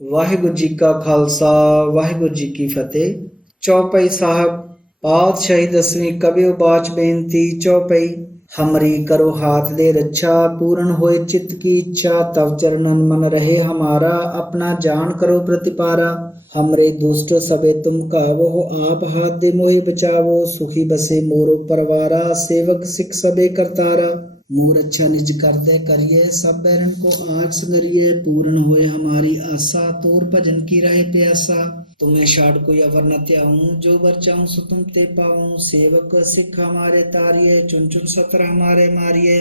ਵਾਹਿਗੁਰੂ ਜੀ ਕਾ ਖਾਲਸਾ ਵਾਹਿਗੁਰੂ ਜੀ ਕੀ ਫਤਿਹ। ਚੌਪਈ ਸਾਹਿਬ ਪਾਤਸ਼ਾਹੀ ਦਸਵੀਂ ਕਬਿਓ ਬਾਚ ਬੇਨਤੀ। ਚੌਪਈ हमरी करो हाथ दे रक्षा, पूर्ण होए चित्त की इच्छा, तव चरणन मन रहे हमारा, अपना जान करो प्रतिपारा। हमरे दुष्ट सबे तुम कावो, आप हाथ दे मोहि बचावो, सुखी बसे मोरो परवारा, सेवक सिख सबे करतारा। मोर अच्छा निज कर दे करिए, सब बैरन को आग संगरिए, पूर्ण होए हमारी आशा, तोर भजन की रहे प्यासा। तुम्हें छाड़ कोई अवर न त्याऊं, जो बर चाहूं सो तुम ते पाऊं। सेवक सिख हमारे तारिये, चुन चुन सतर हमारे मारिये।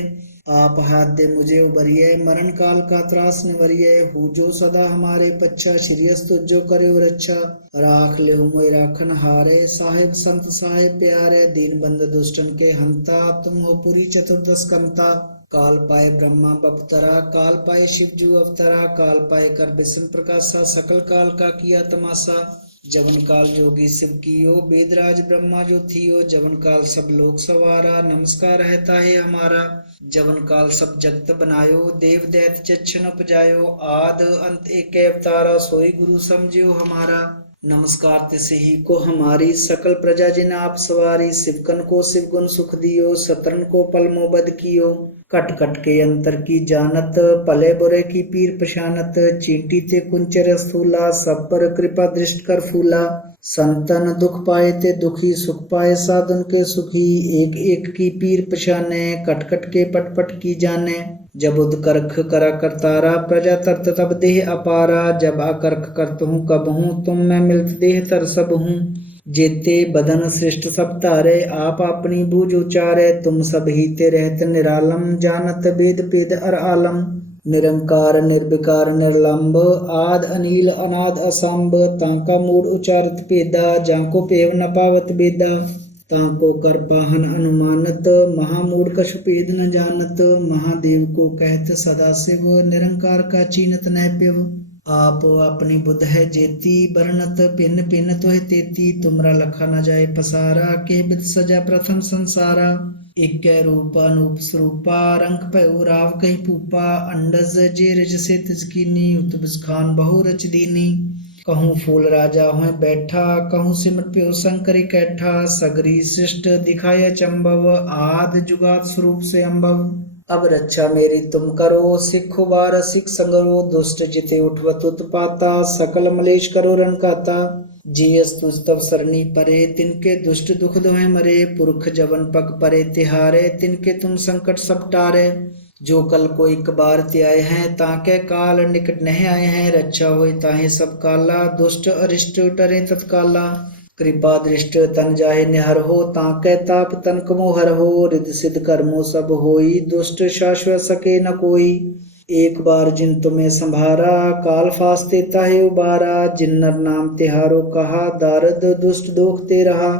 आप हाथ दे मुझे उबरिये, मरण काल का त्रास निवरिये। हु जो सदा हमारे पच्छा, श्रीयस तुझो करे रक्षा। राख ले मोय राखन हारे, साहिब संत साहिब प्यारे। दीन बंद दुष्टन के हंता, तुम हो पुरी चतुर्दश कंता। काल पाए ब्रह्मा बपतरा, काल पाए शिव जू अवतरा। काल पाए कर बिसन प्रकाशा, सकल काल का किया तमाशा। जवन काल जोगी शिव कियो, वेदराज ब्रह्मा जो थियो। जवन काल सब लोक सवारा, नमस्कार रहता है हमारा। जवन काल सब जगत बनायो, देव दैत चच्छन उपजायो। आद अंत एक अवतारा, सोई गुरु समझियो हमारा। नमस्कार तिसे ही को हमारी, सकल प्रजा जिन आप सवारी। सिवकन को शिव गुण सुख दियो, सतरन को पल मोबद कियो। कट कट के अंतर की जानत, पले बुरे की पीर पशानत। चींटी ते कुंचर स्थूला, सब पर कृपा दृष्ट कर फूला। संतन दुख पाए ते दुखी, सुख पाए साधन के सुखी। एक एक की पीर पशाने, कट कट के पट पट की जाने। जब उद करख करा करतारा, प्रजा तरत तब देह अपारा। जब अकरख करत हूँ कब हूँ, तुम मैं मिलत देह तर सब हूँ। जेते बदन सृष्ट सब तारे, आप अपनी बूझ उचारे। तुम सब ही ते रहत निरालम, जानत वेद पेद अर आलम। निरंकार निर्विकार निर्लंब, आद अनील अनाद असंभ। तांका मूड उचारत पेदा, जाको पेव न पावत बेदा। तांको कर पाहन अनुमानत, महामूढ़ कछु पेद न जानत। महादेव को कहत सदा शिव, निरंकार का चीनत न पिव। आप अपनी बुध है जेती, बरनत पिन पिन तोह तेती। तुमरा लखा न जाए पसारा, के बिद सजा प्रथम संसारा। एक रूप अनूप स्वरूपा, रंग पयो राव कही पूपा। अंडज जे रज से तिजकीनी, उतबिस खान बहु रच दीनी। कहूँ फूल राजा होए बैठा, कहूँ सिमट प्यो शंकर कैठा। सगरी सृष्ट दिखाया चंबव, आद जुगात स्वरूप से अम्बव। अब रक्षा मेरी तुम करो, सिखो बार सिख संगरो। दुष्ट जिते उठवत उत्पाता, सकल मलेश करो रनकाता। जियस तुझ तब सरनी परे, तिनके दुष्ट दुख दोहे मरे। पुरख जवन पग परे तिहारे, तिनके तुम संकट सब टारे। जो कल को एक बार त्याए हैं, ताके काल निकट नहीं आए हैं। रक्षा होई ताहे सब काला, दुष्ट अरिष्ट टरे तत्काला। कृपा दृष्ट तन जाहे निहर हो, ताके ताप तन कमो हर हो। रिद सिद्ध कर्मो सब होई, दुष्ट शाश्वत सके न कोई। एक बार जिन तुम्हें संभारा, काल फास्ते ताहे उबारा। जिन नर नाम तिहारो कहा, दारद दुष्ट दोख ते रहा।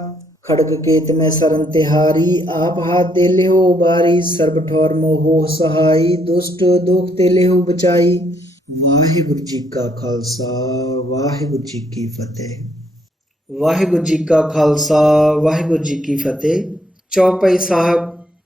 खड़ग केत में सरन तिहारी, आप हाथ दे ले हो उबारी। सर्ब ठौर मोहो सहाई, दुष्ट दोख ते ले हो बचाई। वाहिगुरु जी का खालसा वाहिगुरु जी की फतेह। वाहिगुरु जी का खालसा वाहिगुरु जी की फतेह। चौपई साहब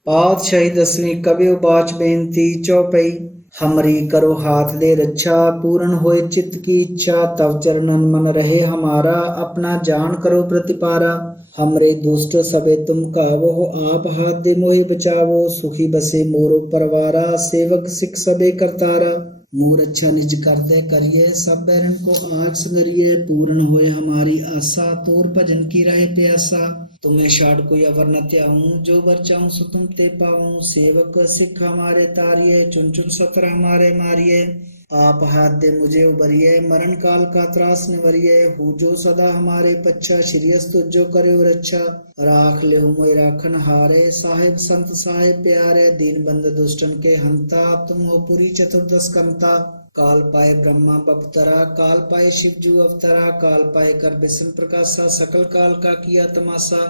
पातशाही दसवीं कबियो बाच बेनती। चौपई हमरी करो हाथ दे रक्षा, पूर्ण होए चित्त की इच्छा। तव चरणन मन रहे हमारा, अपना जान करो प्रतिपारा। हमरे दुष्ट सबे तुम कावो, आप हाथ दे मोहि बचावो। सुखी बसे मोरो परवारा, सेवक सिख सबे करतारा। मोर अच्छा निज कर दे करिए, सब बैरन को आग संगरिए। पूर्ण होए हमारी आशा, तोर भजन की रहे प्यासा। तुम्हें छाड़ कोई अवर न त्याऊं, जो बर चाहूं सो तुम ते पाऊं। सेवक सिख हमारे तारिये, चुन चुन सतर हमारे मारिये। आप हाथ दे मुझे उबरिये, मरण काल का त्रास निवरिये। हु जो सदा हमारे पच्छा, श्रीयस तुझो करे रक्षा। राख ले मोय राखन हारे, साहिब संत साहिब प्यारे। दीन बंद दुष्टन के हंता, तुम हो पुरी चतुर्दश कंता। काल पाए ब्रह्मा बपतरा, काल पाए शिव जू अवतरा। काल पाए कर बिसन प्रकाशा, सकल काल का किया तमाशा।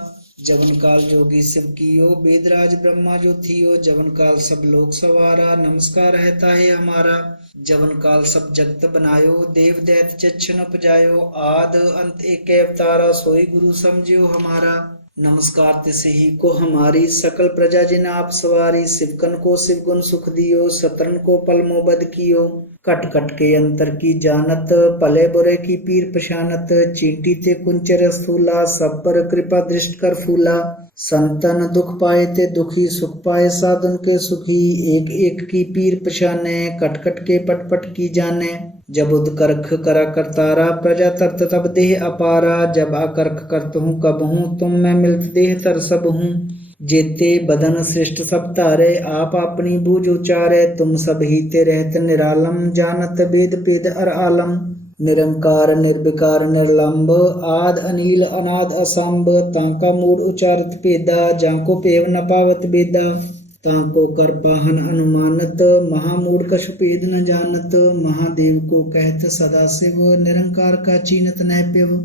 जवन काल जोगी शिव कियो, वेदराज ब्रह्मा जो थियो। जवन काल सब लोक सवारा, नमस्कार रहता है हमारा। जवन काल सब जगत बनायो, देव दैत चच्छन उपजायो। आद अंत एक अवतारा, सोई गुरु समझियो हमारा। नमस्कार तिसे ही को हमारी, सकल प्रजा जिन आप सवारी। सिवकन को शिव गुण सुख दियो, सतरन को पल मोबद कियो। कट कट के अंतर की जानत, भले बुरे की पीर पशानत, चींटी ते कुंचर स्थूला, सब पर कृपा दृष्ट कर फूला। संतन दुख पाए ते दुखी, सुख पाए साधन के सुखी, एक एक की पीर पशाने, कट कट के पट पट की जाने। जब उद करख करा करतारा, प्रजा तरत तब देह अपारा, जब अकर्ख करत हूँ कब हूँ, तुम मैं मिलत देह तर सब हूँ। जेते बदन श्रेष्ठ सब तारे, आप अपनी बूझ उचारे, तुम सब ही ते रहत निरालम, जानत वेद पेद अर आलम। निरंकार निर्विकार निर्लंब, आद अनिल अनाद असंभ, तांका मूड उचारत पेदा, जाको पेव न पावत बेदा। तांको कर पाहन अनुमानत, महामूढ़ कछु पेद न जानत, महादेव को कहत सदा शिव, निरंकार का चीनत न पिव।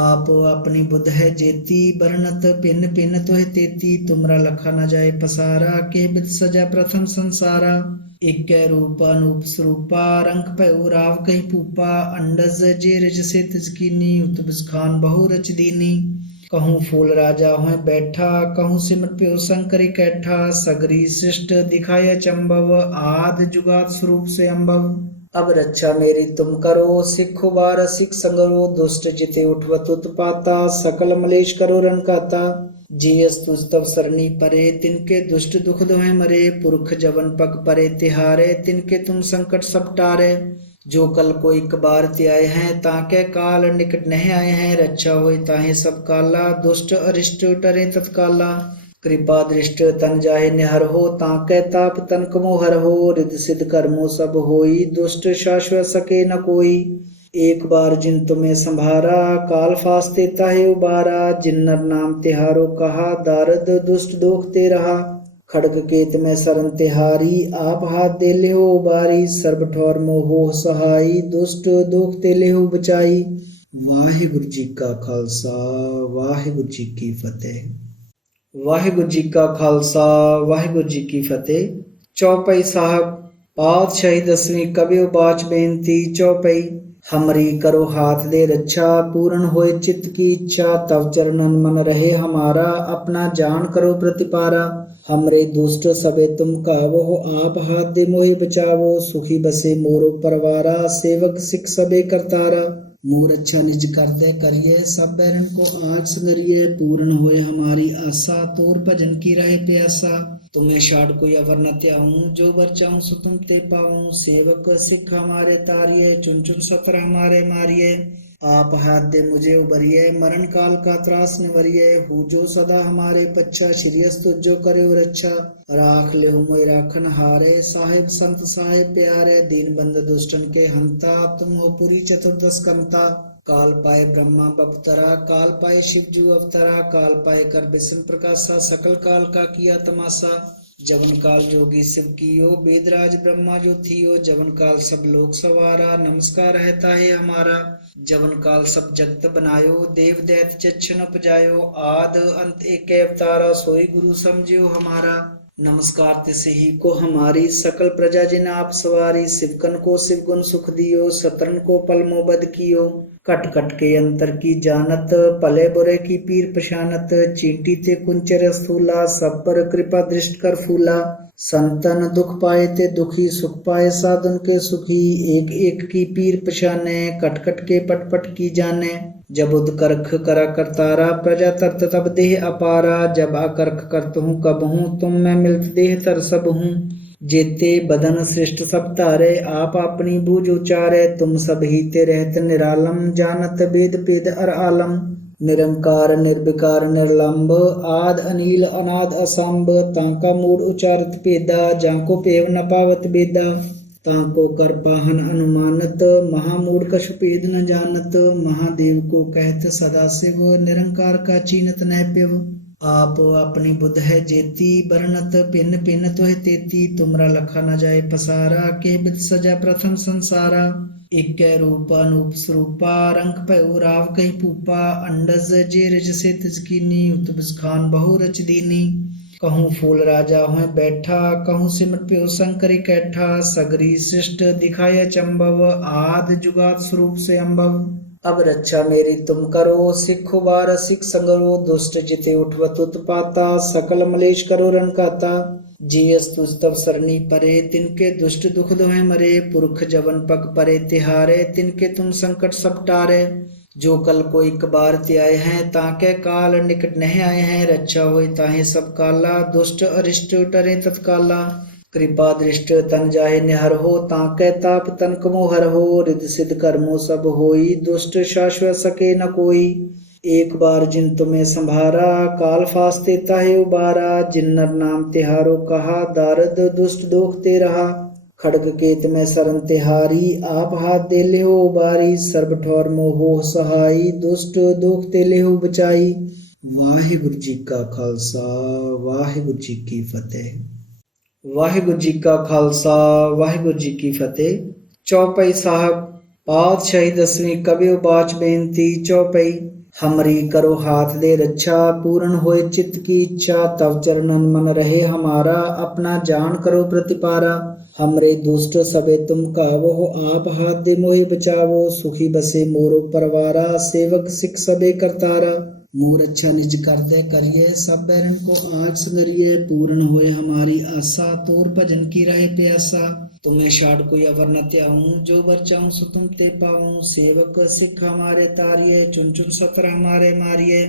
आप अपनी बुध है जेती, बरनत पिन पिन तुह तेती, तुमरा लखा न जाए पसारा, के बिद सजा प्रथम संसारा। एक रूप अनूप स्वरूपा, रंग पयो राव कही पूपा, अंडज जे रिज से तिजकीनी, उतबिस खान बहु रच दीनी। कहूँ फूल राजा हों बैठा, कहूँ सिमट प्यो शंकर कैठा, सगरी सृष्ट दिखाया चंबव, आद जुगात स्वरूप से अम्बव। अब रक्षा मेरी तुम करो, सिखो बार सिख संगरो, दुष्ट जिते उठवत उत्पाता, सकल मलेश करो रनकाता। जियस तुझ तब सरनी परे, तिनके दुष्ट दुख दोहे मरे, पुरख जवन पग परे तिहारे, तिनके तुम संकट सब टारे। जो कल को एक बार त्याए हैं, ताके काल निकट नहीं आए हैं, रक्षा होई ताहे सब काला, दुष्ट अरिष्ट टरे तत्काला। कृपा दृष्ट तन जाहे निहर हो, ताके ताप तन कमो हर हो, रिद सिद्ध कर्मो सब होई, दुष्ट शाश्वत सके न कोई। एक बार जिन तुम्हें संभारा, काल फास्ते ताहे उबारा, जिन्नर नाम तिहारो कहा, दारद दुष्ट दोख ते रहा। खड़ग केत में सरन तिहारी, आप हाथ दे ले हो उबारी, सर्ब ठौर मोहो सहाई, दुष्ट दोख ते ले हो बचाई। वाहिगुरु जी का खालसा, वाहिगुरु जी की फतेह। वाहिगुरु जी का खालसा, वाहिगुरु जी की फतेह। चौपाई साहब पातशाही दसवीं कबियो बाच बेनती। चौपाई हमरी करो हाथ दे रक्षा, पूर्ण होए चित्त की इच्छा, तव चरणन मन रहे हमारा, अपना जान करो प्रतिपारा। हमरे दुष्ट सबे तुम कावो, आप हाथ दे मोहि बचावो, सुखी बसे मोरो परवारा, सेवक सिख सबे करतारा। मोर अच्छा निज कर दे करिए, सब बैरन को आज संगरिए, पूर्ण होए हमारी आशा, तोर भजन की रहे प्यासा। तुम्हें शाड़ कोई अवर न त्याऊं, जो बर चाहूं सो तुम ते पाऊं, सेवक सिख हमारे तारिये, चुन चुन सतर हमारे मारिये। आप हाथ दे मुझे उबरिये, मरण काल का त्रास निवरिये, हु जो सदा हमारे पच्छा, श्रीयस तुझो करे रक्षा। राख ले मोय राखन हारे, साहिब संत साहिब प्यारे, दीन बंद दुष्टन के हंता, तुम हो पुरी चतुर्दश कंता। काल पाए ब्रह्मा बपतरा, काल पाए शिव जू अवतरा, काल पाए कर बिसन प्रकाशा, सकल काल का किया तमाशा। जवन काल जोगी शिव कियो, वेदराज ब्रह्मा जो थियो, जवन काल सब लोक सवारा, नमस्कार रहता है हमारा। जवन काल सब जगत बनायो, देव दैत चच्छन उपजायो, आद अंत एक अवतारा, सोई गुरु समझियो हमारा। नमस्कार तिसे ही को हमारी, सकल प्रजा जिन आप सवारी, शिवकन को शिव गुण सुख दियो, सतरन को पल मोबद कियो। कट कट के अंतर की जानत, भले बुरे की पीर पशानत, चींटी ते कुंचर स्थूला, सब पर कृपा दृष्ट कर फूला। संतन दुख पाए ते दुखी, सुख पाए साधन के सुखी, एक एक की पीर पशाने, कट कट के पट पट की जाने। जब उद करख करा करतारा, प्रजा तरत तब देह अपारा, जब अकर्ख करत हूँ कब हूँ, तुम मैं मिलत देह तर सब हूँ। जेते बदन श्रेष्ठ सब तारे, आप अपनी बूझ उचारे, तुम सब ही ते रहत निरालम, जानत वेद पेद अर आलम। निरंकार निर्विकार निर्लंब, आद अनिल अनाद असंभ, तांका मूड उचारत पेदा, जाको पेव न पावत बेदा। तांको कर पाहन अनुमानत, महामूढ़ कछु पेद न जानत, महादेव को कहत सदा शिव, निरंकार का चीनत न पिव। आप अपनी बुध है जेती, बरनत पिन पिन तुह तेती, तुमरा लखा न जाए पसारा, के बिद सजा प्रथम संसारा। एक रूप अनूप स्वरूपा, रंग पयो राव कही पूपा, अंडज जे रिज से तिजकीनी, उतबिस खान बहु रच दीनी। कहूँ फूल राजा हों बैठा, कहूँ सिमट प्यो शंकर कैठा, सगरी सृष्ट दिखाया चंबव, आद जुगात स्वरूप से अम्बव। अब रक्षा मेरी तुम करो, सिखो बार सिख संगरो, दुष्ट जिते उठवत उत्पाता, सकल मलेश करो रनकाता। जियस तुझ तब सरनी परे, तिनके दुष्ट दुख दोहे मरे। पुरख जवन पग परे तिहारे, तिनके तुम संकट सब टारे। जो कल को एक बार त्याए हैं, ताके काल निकट नहीं आए हैं। रक्षा होय ताहे सब काला, दुष्ट अरिष्ट टरे तत्काला। कृपा दृष्ट तन जाहे निहर हो, ताके ताप तन कमो हर हो। रिद्ध सिद्ध कर्मो सब होई, दुष्ट शाश्वत सके न कोई। एक बार जिन तुम्हें संभारा, काल फास्ते ताहे उबारा। जिन नर नाम तिहारो कहा, दारद दुष्ट दोख ते रहा। खड़ग केत में सरन तिहारी, आप हाथ दे ले हो उबारी। सर्ब ठौर मोहो सहाई, दुष्ट दोख ते ले हो बचाई। वाहिगुरु जी का खालसा, वाहिगुरु जी की फतेह। वाहिगुरु जी का खालसा, वाहिगुरु जी की फतेह। चौपाई साहब पातशाही दसवीं कबियो बाच बेनती। चौपाई हमरी करो हाथ दे रक्षा, पूर्ण होए चित्त की इच्छा। तव चरणन मन रहे हमारा, अपना जान करो प्रतिपारा। हमरे दुष्ट सबे तुम कावो, आप हाथ दे मोहि बचावो। सुखी बसे मोरो परवारा, सेवक सिख सबे करतारा। मोर अच्छा निज कर दे करिए, सब बैरन को आग संगरिए। पूर्ण होए हमारी आशा, तोर भजन की रहे प्यासा। तुम्हें छाड़ कोई अवर न त्याऊं, जो बर चाहूं सो तुम ते पाऊं। सेवक सिख हमारे तारिये, चुन चुन सतर हमारे मारिये।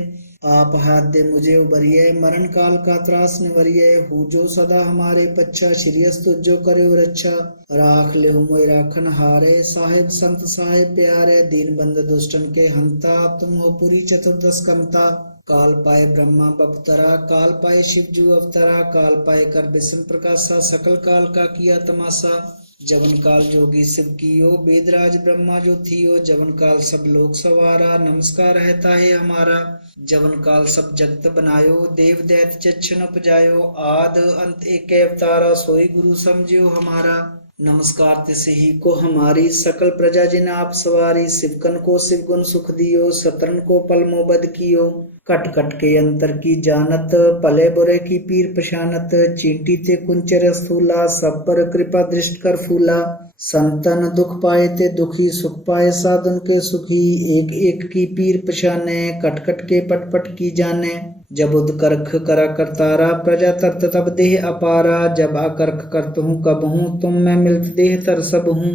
आप हाथ दे मुझे उबरिये, मरण काल का त्रास निवरिये। हु जो सदा हमारे पच्छा, श्रीयस तुझो करे रक्षा। राख ले मोय राखन हारे, साहेब संत साहेब प्यारे। दीन बंद दुष्टन के हंता, तुम हो पुरी चतुर्दश कंता। काल पाए ब्रह्मा बपतरा, काल पाए शिव जू अवतरा। काल पाए कर बिशन प्रकाशा, सकल काल का किया तमाशा। जवन काल जोगी शिव कियो, वेदराज ब्रह्मा जो थियो। जवन काल सब लोग सवारा, नमस्कार रहता है हमारा। जवन काल सब जगत बनायो, देव दैत चच्छन उपजायो। आद अंत एक अवतारा, सोई गुरु समझियो हमारा। नमस्कार तिसे ही को हमारी, सकल प्रजा जिन आप सवारी। शिवकन को शिव गुण सुख दियो, सतरन को पल मोबद कियो। कट कट के अंतर की जानत, पले बुरे की पीर पशानत। चींटी ते कुंचर स्थूला, सब पर कृपा दृष्ट कर फूला। संतन दुख पाए ते दुखी, सुख पाए साधन के सुखी। एक एक की पीर पशाने, कट कट के पट पट की जाने। जब उद करख करा करतारा, प्रजा तरत तब देह अपारा। जब अकर्ख करत हूँ कब हूँ, तुम मैं मिलत देह तर सब हूँ।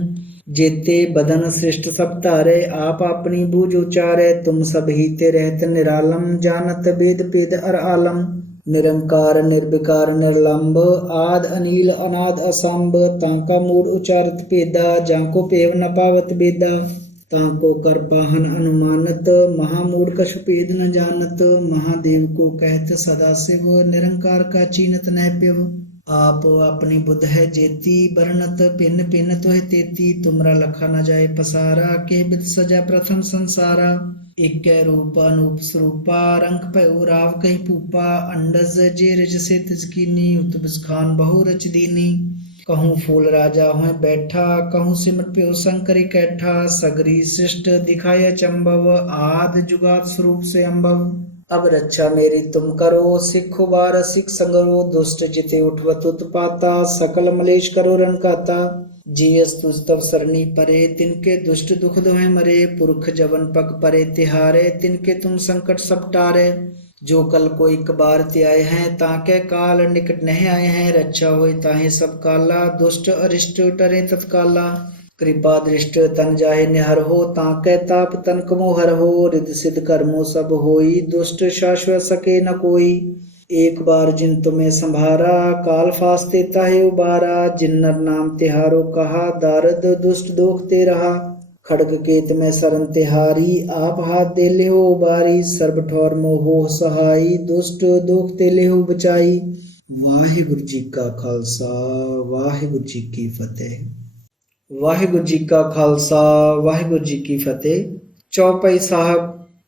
जेते बदन श्रेष्ठ सब तारे, आप अपनी बूझ उचारे। तुम सब ही ते रहत निरालम, जानत वेद पेद अर आलम। निरंकार निर्विकार निर्लंब, आद अनिल अनाद असंभ। तांका मूड उचारत पेदा, जाको पेव न पावत बेदा। तांको कर पाहन अनुमानत, महामूढ़ कछु पेद न जानत। महादेव को कहत सदा शिव, निरंकार का चीनत न पिव। आप अपनी बुध है जेती, बरनत पिन पिन तुह तेती। तुमरा लखा न जाए पसारा, के बिद सजा प्रथम संसारा। एक रूप अनूप स्वरूपा, रंग पयो राव कही पूपा। अंडज जे रिज से तिजकीनी, उतबिस खान बहु रच दीनी। कहूँ फूल राजा हो बैठा, कहूँ सिमट प्यो शंकर कैठा। सगरी सृष्ट दिखाया चंबव, आद जुगात स्वरूप से अम्बव। अब रक्षा मेरी तुम करो, सिखो बार सिख संगरो। दुष्ट जिते उठवत उत्पाता, सकल मलेश करो रनकाता। जियस तुझ तब सरनी परे, तिनके दुष्ट दुख दोहे मरे। पुरख जवन पग परे तिहारे, तिनके तुम संकट सब टारे। जो कल को एक बार त्याए हैं, ताके काल निकट नहीं आए हैं। रक्षा होय ताहे सब काला, दुष्ट अरिष्ट टरे तत्काला। कृपा दृष्ट तन जाहे निहर हो, ताके ताप तन कमो हर हो। रिद्ध सिद्ध कर्मो सब होई, दुष्ट शाश्वत सके न कोई। एक बार जिन तुम्हें संभारा, काल फास्ते ताहे उबारा। जिन नर नाम तिहारो कहा, दारद दुष्ट दोख ते रहा। खड़ग केत में सरन तिहारी, आप हाथ दे ले हो उबारी। सर्ब ठौर मोहो सहाई, दुष्ट दोख ते ले हो बचाई। वाहिगुरु जी का खालसा, वाहिगुरु जी की फतेह। वाहिगुरु जी का खालसा, वाहिगुरु जी की फतेह। चौपाई साहब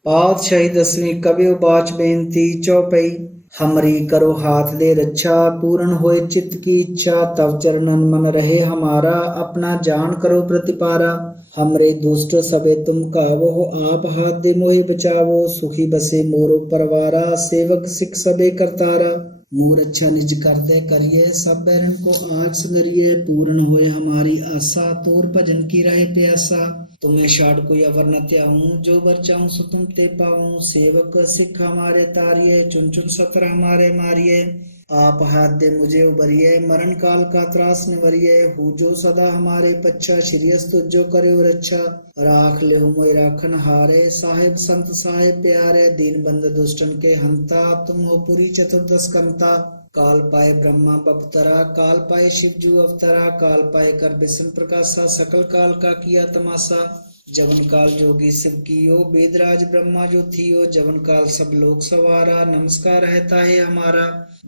पातशाही दसवीं कबियो बाच बेनती। चौपाई हमरी करो हाथ दे रक्षा, पूर्ण होए चित्त की इच्छा। तव चरणन मन रहे हमारा, अपना जान करो प्रतिपारा। हमरे दुष्ट सबे तुम कावो, आप हाथ दे मोहि बचावो। सुखी बसे मोरो परवारा, सेवक सिख सबे करतारा। मोर अच्छा निज कर दे करिए, सब बैरन को आग संगरिए। पूर्ण होए हमारी आशा, तोर भजन की रहे प्यासा। तुम्हें छाड़ कोई अवर न त्याऊं, जो बर चाहूं सो तुम ते पाऊं। सेवक सिख हमारे तारिये, चुन चुन सतर हमारे मारिये। आप हाथ दे मुझे उबरिए, मरण काल का त्रास निवरिए। हूँ जो सदा हमारे पच्चा, श्रीयस तुझो करे रक्षा। राख ले मोय राखन हारे, साहेब संत साहेब प्यारे। दीन बंद दुष्टन के हंता, तुम हो पुरी चतुर्दश कंता। काल पाए ब्रह्मा बपतरा, काल पाए शिव जू अवतरा। काल पाए कर विष्णु प्रकाशा, सकल काल का किया तमाशा। जवन काल जोगी शिव कियो, वेदराज ब्रह्मा जो थियो। जवन काल सब लोक सवारा, नमस्कार रहता है हमारा।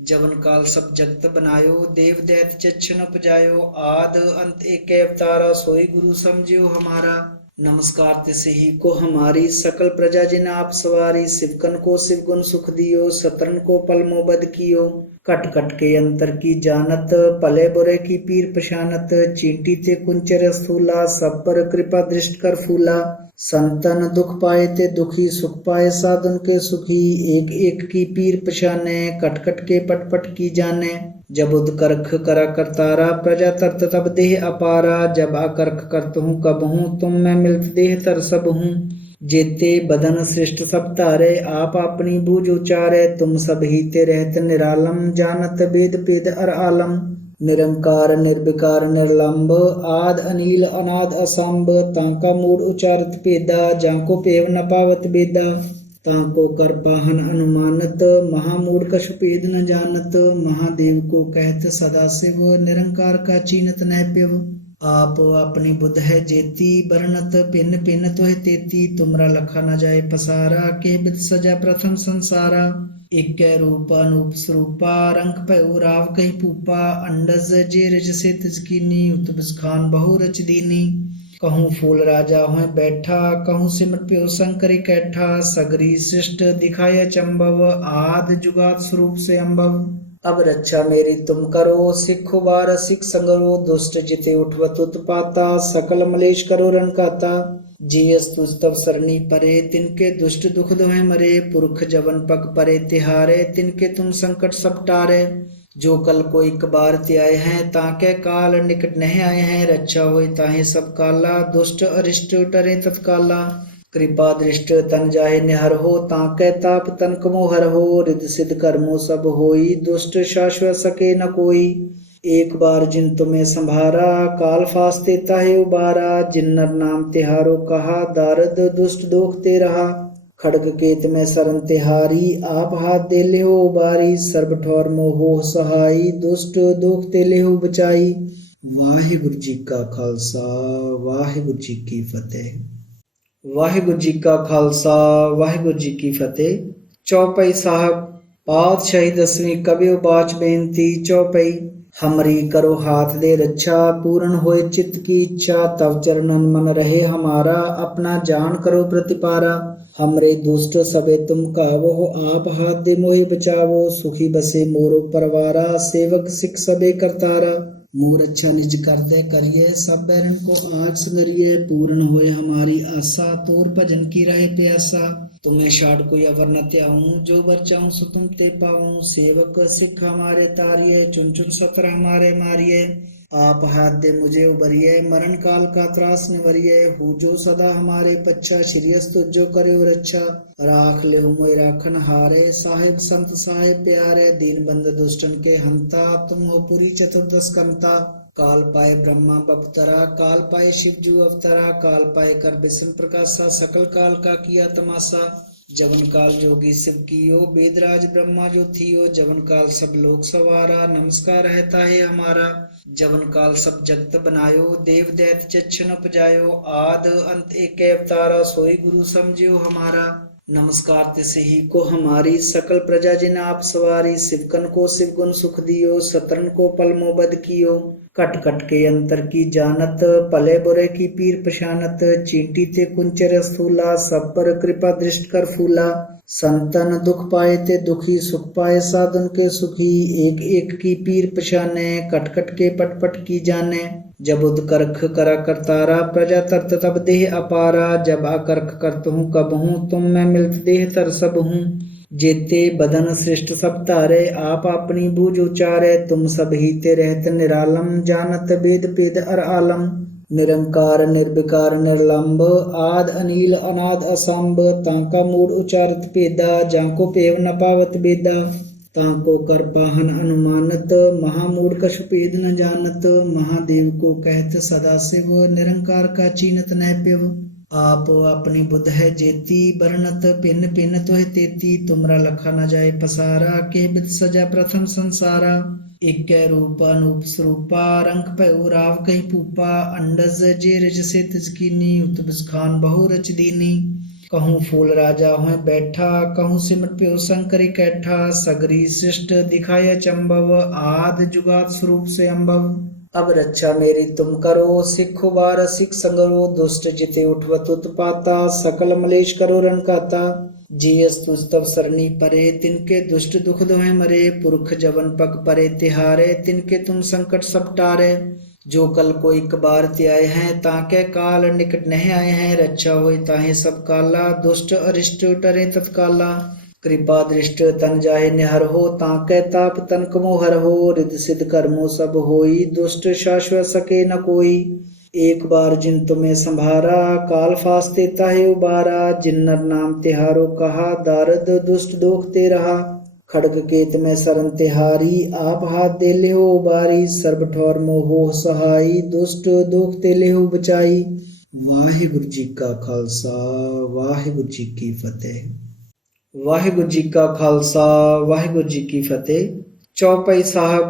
जवन काल सब जगत बनायो, देव दैत चच्छन उपजायो। आद अंत एक अवतारा, सोई गुरु समझियो हमारा। नमस्कार तिसे ही को हमारी, सकल प्रजा जिन आप सवारी। शिवकन को शिव गुण सुख दियो, सतरन को पल मोबद कियो। कट कट के अंतर की जानत, पले बुरे की पीर पशानत। चींटी ते कुंचर स्थूला, सब पर कृपा दृष्ट कर फूला। संतन दुख पाए ते दुखी, सुख पाए साधन के सुखी। एक एक की पीर पशाने, कट कट के पट पट की जाने। जब उदकर्ख करा करतारा, प्रजा तरत तब देह अपारा। जब अकर्ख करत हूँ कब हूँ, तुम मैं मिलत देह तर सब हूँ। जेते बदन सृष्ट सब तारे, आप अपनी बूझ उचारे। तुम सब ही ते रहत निरालम, जानत वेद पेद अर आलम। निरंकार निर्विकार निर्लंब, आद अनील अनाद असंभ। तांका मूड उचारत पेदा, जाको पेव न पावत बेदा। तांको कर पाहन अनुमानत, महामूढ़ कछु पेद न जानत। महादेव को कहत सदा शिव, निरंकार का चीनत न प्यव। आप अपनी बुध है जेती, बरनत पिन पिन तुह तेती। तुमरा लखा न जाए पसारा, के बिद सजा प्रथम संसारा। एक रूप अनूप स्वरूपा, रंग पयो राव कही पूपा। अंडज जे रज से तिजकीनी, उतबिस खान बहु रच दीनी। कहूँ फूल राजा हो बैठा, कहूँ सिमट प्यो शंकर कैठा। सगरी सृष्ट दिखाया चंबव, आद जुगात स्वरूप से अम्बव। अब रक्षा मेरी तुम करो, सिखो बार सिख संगरो। दुष्ट जिते उठवत उत्पाता, सकल मलेश करो रणकाता। जियस तुझ तब सरणी परे, तिनके दुष्ट दुख दोहे मरे। पुरख जवन पग परे तिहारे, तिनके तुम संकट सब टारे। जो कल को एक बार त्याय हैं, ताके काल निकट नहीं आए हैं। रक्षा होय ताहे सब काला, दुष्ट अरिष्ट टरे तत्काला। कृपा दृष्ट तन जाहे निहर हो, ताके ताप तन कमो हर हो। रिद सिद्ध कर्मो सब होई, दुष्ट शाश्वत सके न कोई। एक बार जिन तुम्हें संभारा, काल फास्ते ताहे उबारा। जिन्नर नाम तिहारो कहा, दारद दुष्ट दोख ते रहा। खड़ग केत में सरन तिहारी, आप हाथ दे ले हो उबारी। सर्ब ठौर मोहो सहाई, दुष्ट दोख ते ले हो बचाई। वाहिगुरु जी का खालसा, वाहिगुरु जी की फतेह। वाहिगुरु जी का खालसा, वाहिगुरु जी की फतेह। चौपाई साहब पातशाही दसवीं कबियो बाच बेनती। चौपाई हमरी करो हाथ दे रक्षा, पूर्ण होए चित्त की इच्छा। तव चरणन मन रहे हमारा, अपना जान करो प्रतिपारा। हमरे दुष्ट सबे तुम कावो, आप हाथ दे मोहि बचावो। सुखी बसे मोरो परवारा, सेवक सिख सबे करतारा। मोर अच्छा निज कर दे करिए, सब बैरन को आज संगरिए। पूर्ण होए हमारी आशा, तोर भजन की रहे प्यासा। तुम्हें छाड़ कोई अवर न त्याऊं, जो बर चाहूं सो तुम ते पाऊं। सेवक सिख हमारे तारिये, चुन चुन सतर हमारे मारिये। आप हाथ दे मुझे उबरिए, मरण काल का त्रास निवरिए। हूँ जो सदा हमारे पच्चा, श्रीयस तुझो करे रक्षा। राख ले मोय राखन हारे, साहेब संत साहेब प्यारे। दीन बंद दुष्टन के हंता, तुम हो पुरी चतुर्दश कंता। काल पाए ब्रह्मा बपतरा, काल पाए शिव जू अवतरा। काल पाए कर विष्णु प्रकाशा, सकल काल का किया तमाशा। जवन काल जोगी शिव कियो, वेदराज ब्रह्मा जो थियो। जवन काल सब लोक सवारा, नमस्कार रहता है हमारा। जवन काल सब जगत बनायो, देव दैत चच्छन उपजायो। आद अंत एक अवतारा, सोई गुरु समझियो हमारा। नमस्कार तिसे ही को हमारी, सकल प्रजा जिन आप सवारी। शिवकन को शिव गुण सुख दियो, सतरन को पल मोबद कियो। कट कट के अंतर की जानत, पले बुरे की पीर पशानत। चींटी ते कुंचर स्थूला, सब पर कृपा दृष्ट कर फूला। संतन दुख पाए ते दुखी, सुख पाए साधन के सुखी। एक एक की पीर पशाने, कट कट के पट पट की जाने। जब उदकर्ख करा करतारा, प्रजा तरत तब देह अपारा। जब अकर्ख करत हूँ कब हूँ, तुम मैं मिलत देह तर सब हूँ। जेते बदन सृष्ट सब तारे, आप अपनी बूझ उचारे। तुम सब ही ते रहत निरालम, जानत वेद पेद अर आलम। निरंकार निर्विकार निर्लंब, आद अनील अनाद असंभ। तांका मूड उचारत पेदा, जाको पेव न पावत बेदा। ताको कर पाहन अनुमानत, महामूढ़ कछु भेद न जानत। महादेव को कहत सदा शिव, निरंकार का चीनत नह पिव। आप अपनी बुध है जेती, बरनत पिन पिन तुह तेती। तुमरा लखा न जाए पसारा, के बिद सजा प्रथम संसारा। एक रूप अनूप स्वरूपा, रंग पयो राव कही पूपा। अंडज जे रिज से तिजकीनी, उतबिस खान बहु रच दीनी। कहूँ फूल राजा हों बैठा, कहूँ सिमट प्यो शंकर कैठा। सगरी सृष्ट दिखाया चंबव, आद जुगात स्वरूप से अम्बव। अब रक्षा मेरी तुम करो, सिखो बार सिख संगरो। दुष्ट जिते उठवत उत्पाता, सकल मलेश करो रण काता। जियस तुझ तब सरनी परे, तिनके दुष्ट दुख दोहे मरे। पुरख जवन पग परे तिहारे, तिनके तुम संकट सब टारे। जो कल को एक बार त्याय हैं, ताके काल निकट नहीं आए हैं। रक्षा होई ताहे सब काला, दुष्ट अरिष्ट टरे तत्काला। कृपा दृष्ट तन जाहे निहर हो, ताके ताप तन कमो हर हो। रिद सिद्ध कर्मो सब होई, दुष्ट शाश्वत सके न कोई। एक बार जिन तुम्हें संभारा, काल फास्ते ताहे उबारा। जिन्नर नाम तिहारो कहा, दारद दुष्ट दोख ते रहा। खड़ग केत में सरन तिहारी, आप हाथ दे ले हो उबारी। सर्ब ठौर मोहो सहाई, दुष्ट दोख ते ले हो बचाई। वाहिगुरु जी का खालसा, वाहिगुरु जी की फतेह। वाहिगुरु जी का खालसा, वाहिगुरु जी की फतेह। चौपाई साहब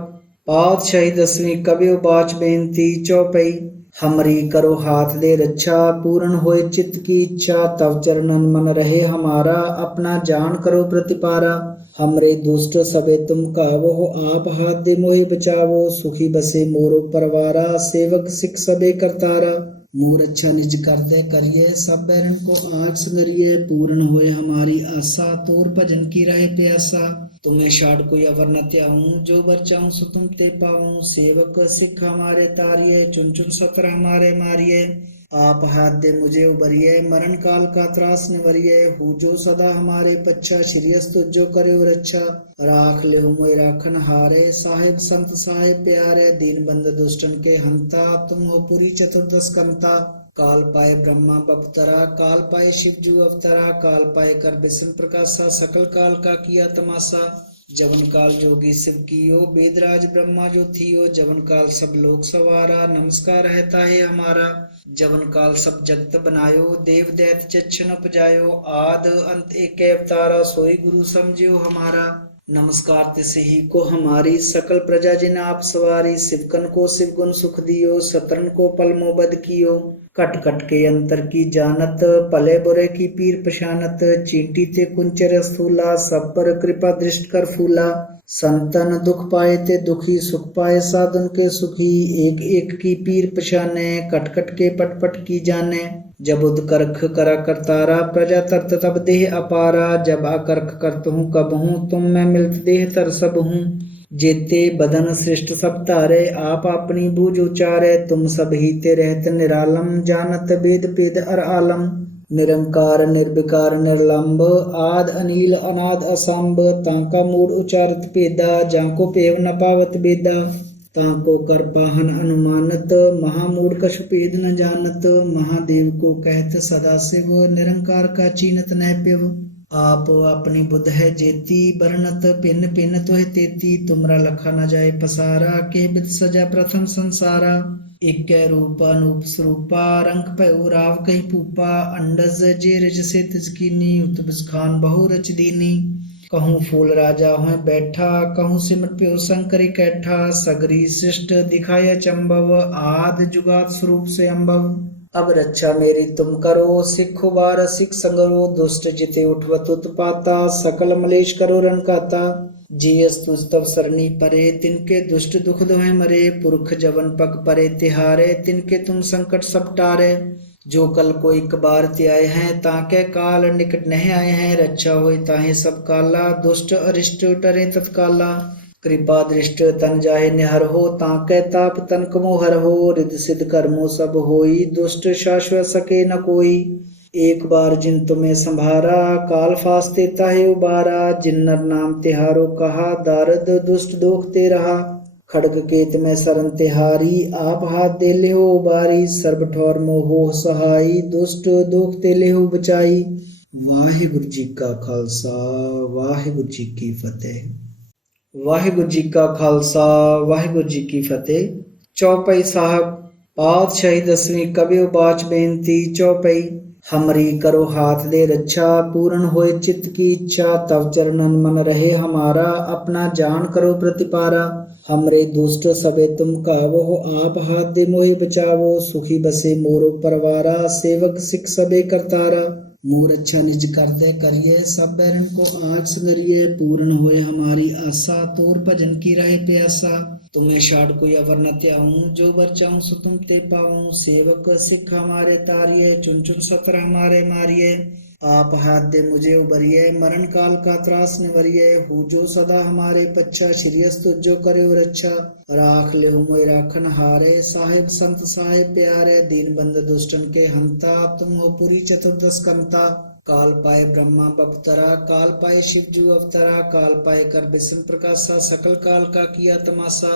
पातशाही दसवीं कबियो बाच बेनती। चौपाई हमरी करो हाथ दे रक्षा, पूर्ण होए चित्त की इच्छा। तव चरणन मन रहे हमारा, अपना जान करो प्रतिपारा। हमरे दुष्ट सबे तुम कावो, आप हाथ दे मोहि बचावो। सुखी बसे मोरो परवारा, सेवक सिख सबे करतारा। मोर अच्छा निज कर दे करिए, सब बैरन को आग संगरिए। पूर्ण होए हमारी आशा, तोर भजन की रहे प्यासा। तुम्हें छाड़ कोई अवर न त्याऊं, जो बर चाहूं सो तुम ते पाऊं। सेवक सिख हमारे तारिये, चुन चुन सतर हमारे मारिये। आप हाथ दे मुझे उबरिये, मरण काल का त्रास निवरिये। हु जो सदा हमारे पच्छा, श्रीयस तुझो करे रक्षा। राख ले मोय राखन हारे, साहिब संत साहिब प्यारे। दीन बंद दुष्टन के हंता, तुम हो पुरी चतुर्दश कंता। काल पाए ब्रह्मा बपतरा, काल पाए शिव जू अवतरा। काल पाए कर बिसन प्रकाशा, सकल काल का किया तमाशा। जवन काल जोगी शिव कियो, वेदराज ब्रह्मा जो थियो। जवन काल सब लोग सवारा, नमस्कार रहता है हमारा। जवन काल सब जगत बनायो, देव दैत चच्छन उपजायो। आद अंत एक अवतारा, सोई गुरु समझियो हमारा। नमस्कार तिसे ही को हमारी, सकल प्रजा जिन आप सवारी। शिवकन को शिव गुण सुख दियो, सतरन को पल मोबद कियो। कट कट के अंतर की जानत, पले बुरे की पीर पशानत। चींटी ते कुंचर स्थूला, सब पर कृपा दृष्ट कर फूला। संतन दुख पाए ते दुखी, सुख पाए साधन के सुखी। एक एक की पीर पशाने, कट कट के पट पट की जाने। जब उद करख करा करतारा, प्रजा तरत तब देह अपारा। जब अकर्ख करत हूँ कब हूँ, तुम मैं मिलत देह तर सब हूँ। जेते बदन सृष्ट सब तारे, आप अपनी बूझ उचारे। तुम सब ही ते रहत निरालम, जानत वेद पेद अर आलम। निरंकार निर्विकार निर्लंब, आद अनिल अनाद असंभ। तांका मूड उचारत पेदा, जाको पेव न पावत बेदा। ताको कर पाहन अनुमानत, महामूढ़ कछु भेद न जानत। महादेव को कहत सदा शिव, निरंकार का चीनत नह पिव। आप अपनी बुध है जेती, बरनत पिन पिन तुह तेती। तुमरा लखा न जाए पसारा, के बिद सजा प्रथम संसारा। एक रूप अनूप स्वरूपा, रंग पयो राव कही पूपा। अंडज जे रिज से तिजकीनी, उतबिस खान बहु रच दीनी। कहूँ फूल राजा हों बैठा, कहूँ सिमट प्यो शंकर कैठा। सगरी सृष्ट दिखाया चंबव, आद जुगात स्वरूप से अम्बव। अब रक्षा मेरी तुम करो, सिखो बार सिख संगरो। दुष्ट जिते उठवत उत्पाता, सकल मलेश करो रण काता। जियस तुझ तब सरनी परे, तिनके दुष्ट दुख दोहे मरे। पुरख जवन पग परे तिहारे, तिनके तुम संकट सब टारे। जो कल को एक बार त्याय हैं, ताके काल निकट नहीं आए हैं। रक्षा होई ताहे सब काला, दुष्ट अरिष्ट टरे तत्काला। कृपा दृष्ट तन जाहे निहर हो, ताके ताप तन कमो हर हो। रिद सिद्ध कर्मो सब होई, दुष्ट शाश्वत सके न कोई। एक बार जिन तुम्हें संभारा, काल फास्ते ताहे उबारा। जिन्नर नाम तिहारो कहा, दारद दुष्ट दोख ते रहा। खड़ग केत में सरन तिहारी, आप हाथ दे ले हो उबारी। सर्ब ठौर मोहो सहाई, दुष्ट दोख ते ले हो बचाई। वाहिगुरु जी का खालसा, वाहिगुरु जी की फतेह। ਵਾਹਿਗੁਰੂ ਜੀ ਕਾ ਖਾਲਸਾ ਵਾਹਿਗੁਰੂ ਜੀ ਕੀ ਫਤਿਹ। ਚੌਪਈ ਸਾਹਿਬ ਪਾਤਸ਼ਾਹੀ ਦਸਵੀਂ ਕਬਿਉ ਬਾਚ ਬੇਨਤੀ। ਚੌਪਈ हमरी करो हाथ दे रक्षा, पूर्ण होए चित्त की इच्छा, तव चरणन मन रहे हमारा, अपना जान करो प्रतिपारा। हमरे दुष्ट सबे तुम कावो, आप हाथ दे मोहि बचावो, सुखी बसे मोरो परवारा, सेवक सिख सबे करतारा। मोर अच्छा निज कर दे करिए, सब बैरन को आँच संगरिए, पूर्ण होए हमारी आशा, तोर भजन की रहे प्यासा। तुम्हें छाड़ कोई अवर न त्याऊं, जो बर चाहूं सो तुम ते पाऊं, सेवक सिख हमारे तारिये, चुन चुन सतर हमारे मारिये। आप हाथ दे मुझे उबरिये, मरण काल का त्रास निवरिये, हु जो सदा हमारे पच्छा, श्रीयस तुझो करे रक्षा। राख ले मोय राखन हारे, साहिब संत साहिब प्यारे, दीन बंद दुष्टन के हंता, तुम हो पुरी चतुर्दश कंता। काल पाए ब्रह्मा बपतरा, काल पाए शिव जू अवतरा, काल पाए कर बिसन प्रकाशा, सकल काल का किया तमाशा।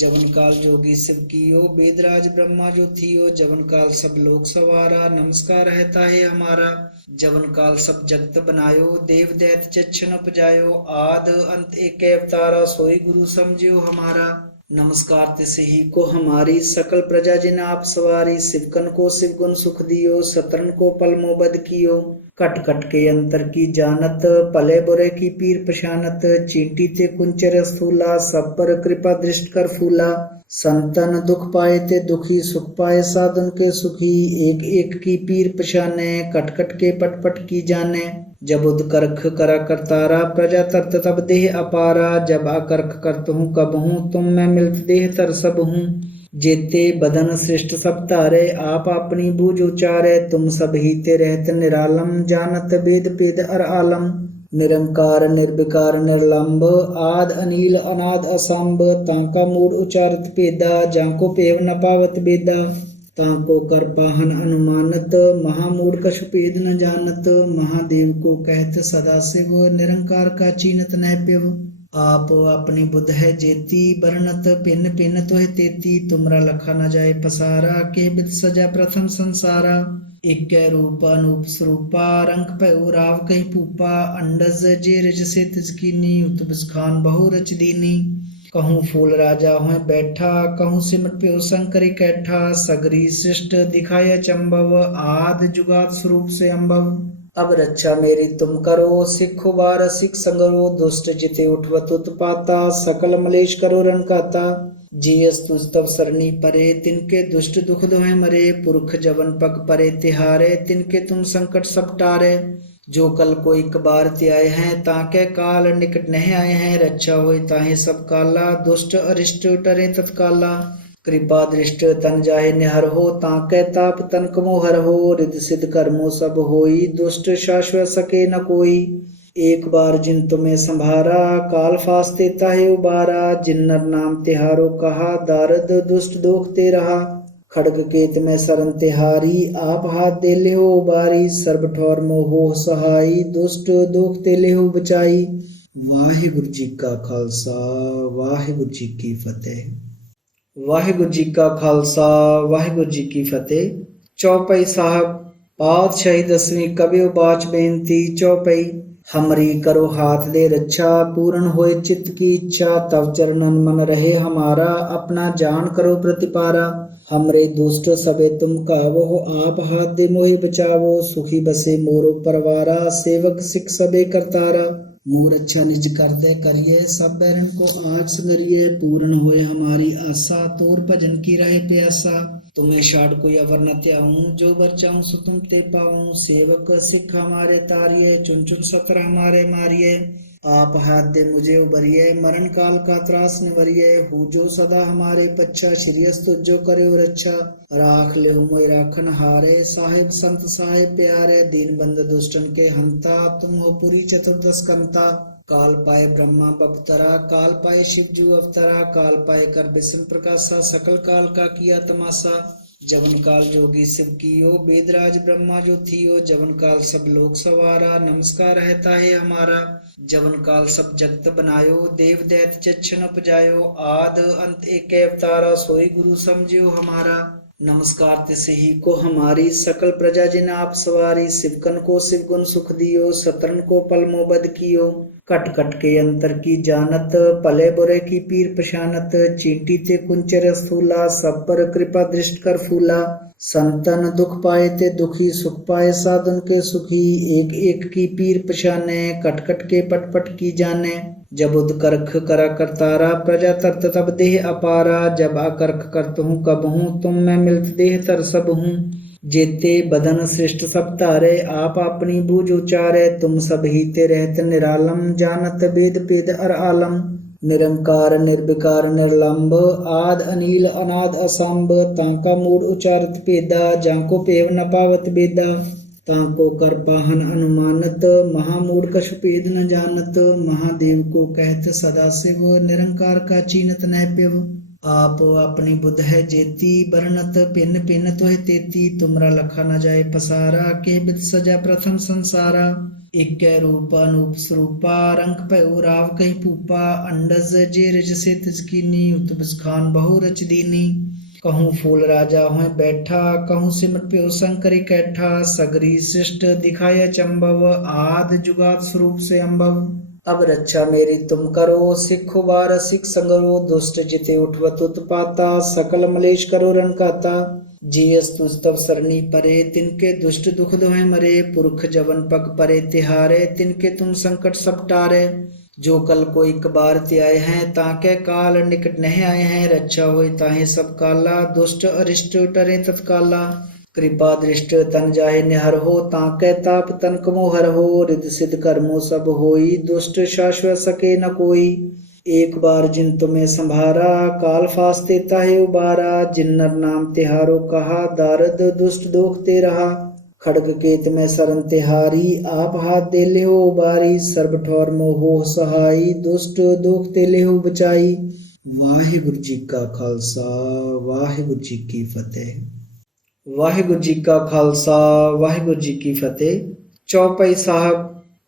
जवन काल जोगी शिव कियो, वेदराज ब्रह्मा जो थियो, जवन काल सब लोक सवारा, नमस्कार रहता है हमारा। जवन काल सब जगत बनायो, देव दैत चच्छन उपजायो, आद अंत एक अवतारा, सोई गुरु समझियो हमारा। नमस्कार तिसे ही को हमारी, सकल प्रजा जिन आप सवारी, शिवकन को शिव गुण सुख दियो, सतरन को पल मोबद कियो। कट कट के अंतर की जानत, पले बुरे की पीर पशानत, चींटी ते कुंचर स्थूला, सब पर कृपा दृष्ट कर फूला। संतन दुख पाए ते दुखी, सुख पाए साधन के सुखी, एक एक की पीर पशाने, कट कट के पट पट की जाने। जब उद करख करा करतारा, प्रजा तरत तब देह अपारा, जब अकरख करत हूँ कब हूँ, तुम मैं मिलत देह तर सब हूँ। जेते बदन सृष्ट सब तारे, आप अपनी बूझ उचारे, तुम सब ही ते रहत निरालम, जानत वेद पेद अर आलम। निरंकार निर्विकार निर्लंब, आद अनिल अनाद असंभ, तांका मूड उचारत पेदा, जाको पेव न पावत बेदा। ताको कर पाहन अनुमानत, महामूढ़ कछु पेद न जानत, महादेव को कहत सदा शिव, निरंकार का चीनत न पिव। आप अपनी बुध है जेती, बरनत पिन पिन तोह तेती, तुमरा लखा न जाए पसारा, के बिद सजा प्रथम संसारा। एक रूप अनूप स्वरूपा, रंग पयो राव कही पूपा, अंडज जे रज से तिजकीनी, उतबिस खान बहु रच दीनी। कहूँ फूल राजा होए बैठा, कहूँ सिमट प्यो शंकर कैठा, सगरी सृष्ट दिखाया चंबव, आद जुगात स्वरूप से अम्बव। अब रक्षा मेरी तुम करो, सिखो बार सिख संगरो, दुष्ट जिते उठवत उत्पाता, सकल मलेश करो रणकाता। जियस तुझ तब सरनी परे, तिनके दुष्ट दुख दोहे मरे, पुरख जवन पग परे तिहारे, तिनके तुम संकट सब टारे। जो कल को एक बार त्याए हैं, ताके काल निकट नहीं आए हैं, रक्षा होई ताहे सब काला, दुष्ट अरिष्ट टरे तत्काला। कृपा दृष्ट तन जाहे निहर हो, ताके ताप तन कमो हर हो, रिद सिद्ध कर्मो सब होई, दुष्ट शाश्वत सके न कोई। एक बार जिन तुम्हें संभारा, काल फास्ते ताहे उबारा, जिन नर नाम तिहारो कहा, दारद दुष्ट दोख ते रहा। खड़ग केत में सरन तिहारी, आप हाथ दे ले हो उबारी, सर्ब ठौर मोहो सहाई, दुष्ट दोख ते ले हो बचाई। वाहिगुरु जी का खालसा वाहिगुरु जी की फतेह। वाहिगुरु जी का खालसा वाहिगुरु जी की फतेह। चौपई साहब पातशाही दसवीं कबिउ बाच बेनती। चौपई हमरी करो हाथ दे रक्षा, पूर्ण होए चित्त की इच्छा, तव चरणन मन रहे हमारा, अपना जान करो प्रतिपारा। हमरे दुष्ट सबे तुम कावो, आप हाथ दे मोहि बचावो, सुखी बसे मोरो परवारा, सेवक सिख सबे करतारा। मोर अच्छा निज कर दे करिए, सब बैरन को आँच संगरिए, पूर्ण होए हमारी आशा, तोर भजन की रहे प्यासा। तुम्हें छाड़ कोई अवर न त्याऊं, जो बर चाहूं सो तुम ते पाऊं, सेवक सिख हमारे तारिये, चुन चुन सतर हमारे मारिये। आप हाथ दे मुझे उबरिये, मरण काल का त्रास निवरिये, हु जो सदा हमारे पच्छा, श्रीयस तुझो करे रक्षा। राख ले मोय राखन हारे, साहिब संत साहिब प्यारे, दीन बंद दुष्टन के हंता, तुम हो पुरी चतुर्दश कंता। काल पाए ब्रह्मा बपतरा, काल पाए शिव जू अवतरा, काल पाए कर बिसन प्रकाशा, सकल काल का किया तमाशा। जवन काल जोगी शिव कियो, वेदराज ब्रह्मा जो थियो, जवन काल सब लोक सवारा, नमस्कार रहता है हमारा। जवन काल सब जगत बनायो, देव दैत चच्छन उपजायो, आद अंत एक अवतारा, सोई गुरु समझियो हमारा। नमस्कार तिसे ही को हमारी सकल प्रजा जिन आप सवारी सिवकन को शिव गुण सुख दियो सतरन को पल मोबद कियो कट कट के अंतर की जानत पले बुरे की पीर पशानत चींटी ते कुंचर स्थूला सब पर कृपा दृष्ट कर फूला संतन दुख पाए ते दुखी सुख पाए साधन के सुखी एक एक की पीर पशाने कट कट के पट पट की जाने जब उदकर्ख करा करतारा प्रजा तरत तब देह अपारा जब अकर्ख करत हूँ कब हूँ तुम मैं मिलत देह तर सब हूँ जेते बदन श्रेष्ठ सब तारे आप अपनी बूझ उचारे तुम सब ही ते रहत निरालम जानत वेद पेद अर आलम निरंकार निर्विकार निर्लंब आद अनिल अनाद असंभ तांका मूड उचारत पेदा जाको पेव न पावत बेदा ताको कर पाहन अनुमानत महामूढ़ कछु पेद न जानत महादेव को कहत सदा शिव निरंकार का चीनत न पिव आप अपनी बुध है जेती बरनत पिन पिन तोह तेती तुमरा लखा न जाए पसारा के बिद सजा प्रथम संसारा एक रूप अनूप स्वरूपा रंग पे राव कहीं पूपा अंडज जे रिज से तिजकीनी उतबिस खान बहु रच दीनी कहूँ फूल राजा होए बैठा कहूँ सिमट प्यो शंकरी कैठा सगरी सृष्ट दिखाया चंबव आद जुगात स्वरूप से अम्बव अब रक्षा मेरी तुम करो सिखो बार सिख संगरो दुष्ट जिते उठवत उत्पाता सकल मलेश करो रनकाता जीएस तुस्तव सरनी परे तिनके दुष्ट दुख दोहे मरे पुरख जवन पग परे तिहारे तिनके तुम संकट सब टारे जो कल को एक बार त्याए हैं ताके काल निकट नहीं आए हैं रक्षा होई ताहे सब काला दुष्ट अरिष्ट टरे तत्काला कृपा दृष्ट तन जाहे निहर हो ताके ताप तन कमो हर हो रिद सिद्ध कर्मो सब होई दुष्ट शाश्वत सके न कोई एक बार जिन तुम्हें संभारा काल फास्ते ताहे उबारा जिन्नर नाम तिहारो कहा दारद दुष्ट दोख ते रहा खड़ग केत में सरन तिहारी आप हाथ दे ले हो उबारी सर्ब ठौर मोहो सहाई दुष्ट दोख ते ले हो बचाई वाहिगुरु जी का खालसा वाहिगुरु जी की फतेह। वाहिगुरु जी का खालसा वाहिगुरु जी की फतेह। चौपाई साहब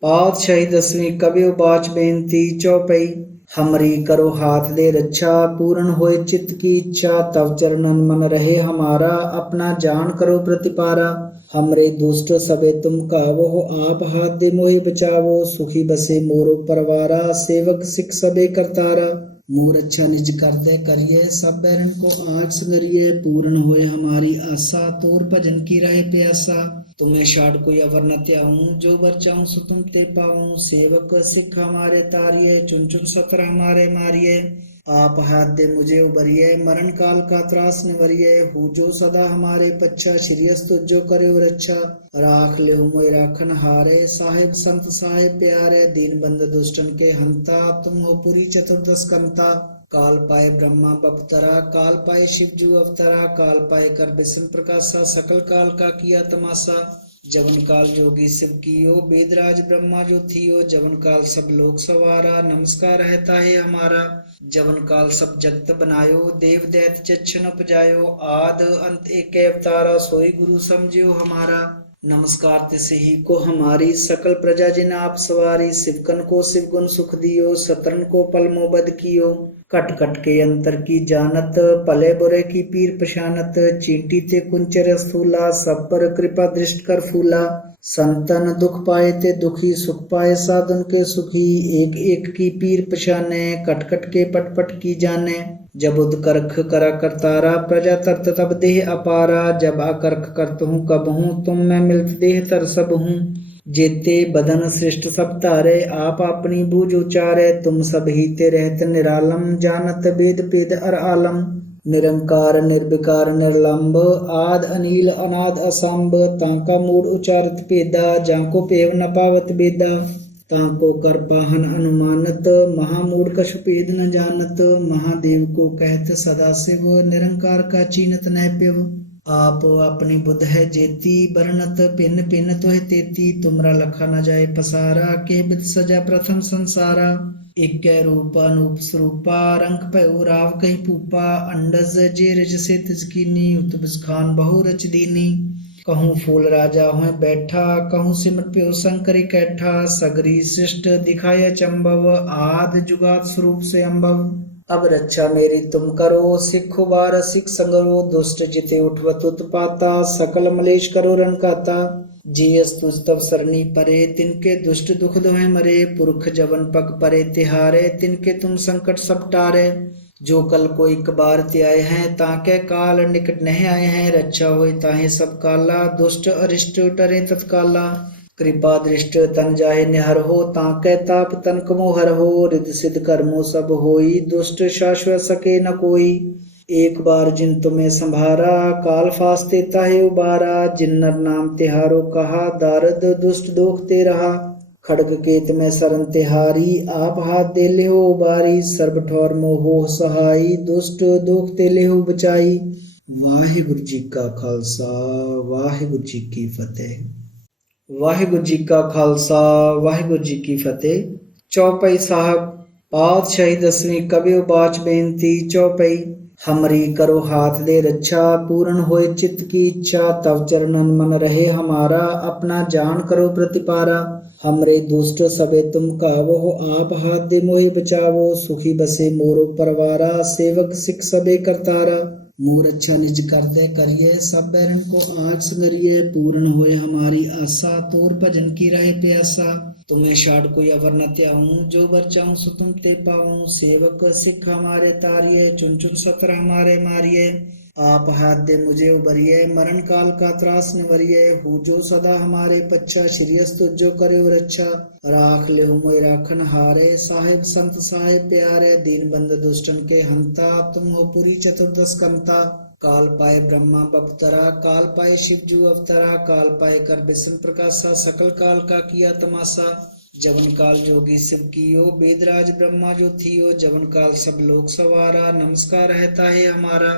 पातशाही दसवीं कबियो बाच बेनती चौपाई हमरी करो हाथ दे रक्षा पूर्ण होए चित्त की इच्छा तव चरणन मन रहे हमारा अपना जान करो प्रतिपारा हमरे दुष्ट सबे तुम कावो आप हाथ दे मोहि बचावो सुखी बसे मोरो परवारा सेवक सिख सबे करतारा मोर अच्छा निज कर दे करिए सब बैरन को आज संगरिए पूर्ण होए हमारी आशा तोर भजन की रहे प्यासा तुम्हें शाड़ कोई अवर न त्याऊं जो बर चाहूं सो तुम ते पाऊं सेवक सिख हमारे तारिये चुन चुन सतर हमारे मारिये आप हाथ दे मुझे उबरिये मरण काल का त्रास निवरिये हु जो सदा हमारे पच्छा श्रीयस तुझो करे रक्षा राख ले मोय राखन हारे साहिब संत साहिब प्यारे दीन बंद दुष्टन के हंता तुम हो पुरी चतुर्दश कंता काल पाए ब्रह्मा बपतरा काल पाए शिव जू अवतरा काल पाए कर बिसन प्रकाशा सकल काल का किया तमाशा जवन काल जोगी शिव कियो वेदराज ब्रह्मा जो थियो जवन काल सब लोग सवारा नमस्कार रहता है हमारा जवन काल सब जगत बनायो देव दैत चच्छन उपजायो आद अंत एक अवतारा सोई गुरु समझियो हमारा नमस्कार तिसे ही को हमारी सकल प्रजा जिन आप सवारी सिवकन को शिव गुण सुख दियो सतरन को पल मोबद कियो कट कट के अंतर की जानत पले बुरे की पीर पशानत चींटी ते कुंचर स्थूला सब पर कृपा दृष्ट कर फूला संतन दुख पाए ते दुखी सुख पाए साधन के सुखी एक एक की पीर पशाने कट कट के पट पट की जाने जब उदकर्ख करा करतारा प्रजा तरत तब देह अपारा जब अकर्ख करत हूँ कब हूँ तुम मैं मिलत देह तर सब हूँ जेते बदन श्रेष्ठ सब तारे आप अपनी बूझ उचारे तुम सब ही ते रहत निरालम जानत वेद पेद अर आलम निरंकार निर्विकार निर्लंब आद अनिल अनाद असंभ तांका मूड उचारत पेदा जाको पेव न पावत बेदा ताको कर पाहन अनुमानत महामूढ़ कछु पेद न जानत महादेव को कहत सदा शिव निरंकार का चीनत न पिव आप अपनी बुध है जेती बरनत पिन पिन तोह तेती तुमरा लखा न जाए पसारा के बिद सजा प्रथम संसारा एक रूप अनूप स्वरूपा रंग पे राव कहीं पूपा अंडज जे रिज से तिजकीनी उतबिस खान बहु रच दीनी कहूँ फूल राजा होए बैठा कहूँ सिमट प्यो शंकरी कैठा सगरी सृष्ट दिखाया चंबव आद जुगात स्वरूप से अम्बव अब रक्षा मेरी तुम करो, सिख उबार सिख संगरो, दुष्ट जिते उठवत उत्पाता, सकल मलेश करो रण काता। जियस तुझ तब सरनी परे, तिनके दुष्ट दुख दोहे मरे, पुरख जवन पग परे तिहारे, तिनके तुम संकट सब टारे। जो कल को एक बार त्याए हैं, ताके काल निकट नहीं आए हैं, रक्षा होय ताहे सब काला, दुष्ट अरिष्ट टरे तत्काला। कृपा दृष्ट तन जाहे निहर हो, ताके ताप तन कमो हर हो, रिद्ध सिद्ध कर्मो सब होई, दुष्ट शाश्वत सके न कोई। एक बार जिन तुम्हें संभारा, काल फास्ते ताहे उबारा, जिन नर नाम तिहारो कहा, दारद दुष्ट दोख ते रहा। खड़ग केत में सरन तिहारी, आप हाथ दे ले हो उबारी, सर्ब ठौर मोहो सहाई, दुष्ट दोख ते ले हो बचाई। वाहिगुरु जी का खालसा, वाहिगुरु जी की फतेह। वाहिगुरु जी का खालसा, वाहिगुरु जी की फतेह। चौपाई साहब पातशाही दसवीं कबियो बाच बेनती। चौपाई हमरी करो हाथ दे रक्षा, पूर्ण होए चित्त की इच्छा, तव चरणन मन रहे हमारा, अपना जान करो प्रतिपारा। हमरे दुष्ट सबे तुम कावो, आप हाथ दे मोहि बचावो, सुखी बसे मोरो परवारा, सेवक सिख सबे करतारा। मोर अच्छा निज कर दे करिए, सब बैरन को आज संगरिए, पूर्ण होए हमारी आशा, तोर भजन की रहे प्यासा। तुम्हें छाड़ कोई अवर न त्याऊं, जो बर चाहूं सो तुम ते पाऊं, सेवक सिख हमारे तारिये, चुन चुन सतर हमारे मारिये। आप हाथ दे मुझे उबरिये, मरण काल का त्रास निवरिये, हु जो सदा हमारे पच्छा, श्रीयस तुझो करे रक्षा। राख ले मोय राखन हारे, साहिब संत साहिब प्यारे, दीन बंद दुष्टन के हंता, तुम हो पुरी चतुर्दश कंता। काल पाए ब्रह्मा बपतरा, काल पाए शिव जू अवतरा, काल पाए कर बिसन प्रकाशा, सकल काल का किया तमाशा। जवन काल जोगी शिव कियो, वेदराज ब्रह्मा जो थियो, जवन काल सब लोक सवारा, नमस्कार रहता है हमारा।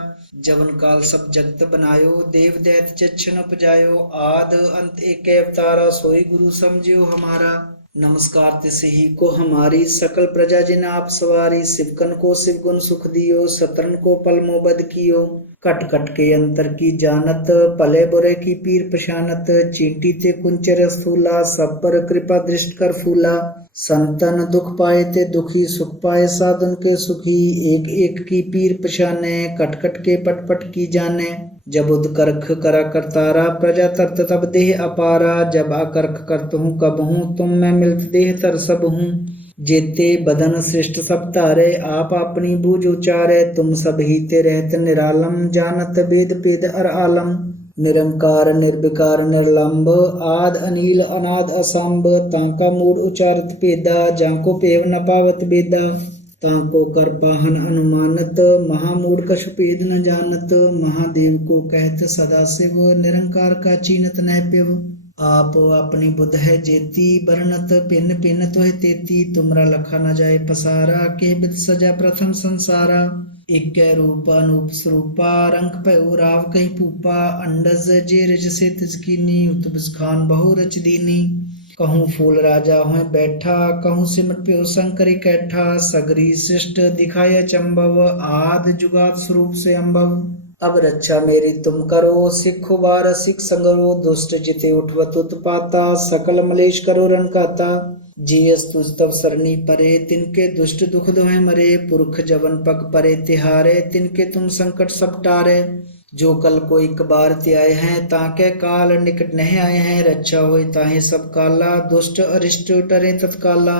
जवन काल सब जगत बनायो, देव दैत चच्छन उपजायो, आद अंत एक अवतारा, सोई गुरु समझियो हमारा। नमस्कार तिसे ही को हमारी, सकल प्रजा जिन आप सवारी, शिवकन को शिव गुण सुख दियो, सतरन को पल मोबद कियो। कट कट के अंतर की जानत, पले बुरे की पीर पशानत, चींटी ते कुंचर स्थूला, सब पर कृपा दृष्ट कर फूला। संतन दुख पाए ते दुखी, सुख पाए साधन के सुखी, एक एक की पीर पशाने, कट कट के पट पट की जाने। जब उद करख करा करतारा, प्रजा तरत तब देह अपारा, जब अकरख करत हूँ कब हूँ, तुम मैं मिलत देह तर सब हूँ। जेते बदन श्रेष्ठ सब तारे, आप अपनी बूझ उचारे, तुम सब ही ते रहत निरालम, जानत वेद पेद अर आलम। निरंकार निर्विकार निर्लंब, आद अनिल अनाद असंभ, तांका मूड उचारत पेदा, जाको पेव न पावत बेदा। तांको कर पाहन अनुमानत, महामूढ़ कछु पेद न जानत, महादेव को कहत सदा शिव, निरंकार का चीनत न पिव। आप अपनी बुध है जेती, बरनत पिन पिन तोह तेती, तुमरा लखा न जाए पसारा, के बिद सजा प्रथम संसारा। एक रूप अनूप स्वरूपा, रंग पे राव कहीं पूपा, अंडज जे रिज से तिजकीनी, उतबिस खान बहु रच दीनी। कहूँ फूल राजा हो बैठा, कहूँ सिमट प्यो शंकर कैठा, सगरी सृष्ट दिखाया चंबव, आद जुगात स्वरूप से अम्बव। अब रक्षा मेरी तुम करो, सिख उबार सिख संगरो, दुष्ट जिते उठवत उत्पाता, सकल मलेश करो रण काता। जियस तुझ तब सरनी परे, तिनके दुष्ट दुख दोहे मरे, पुरख जवन पग परे तिहारे, तिनके तुम संकट सब टारे। जो कल को एक बार त्याए हैं, ताके काल निकट नहीं आए हैं, रक्षा होय ताहे सब काला, दुष्ट अरिष्ट टरे तत्काला।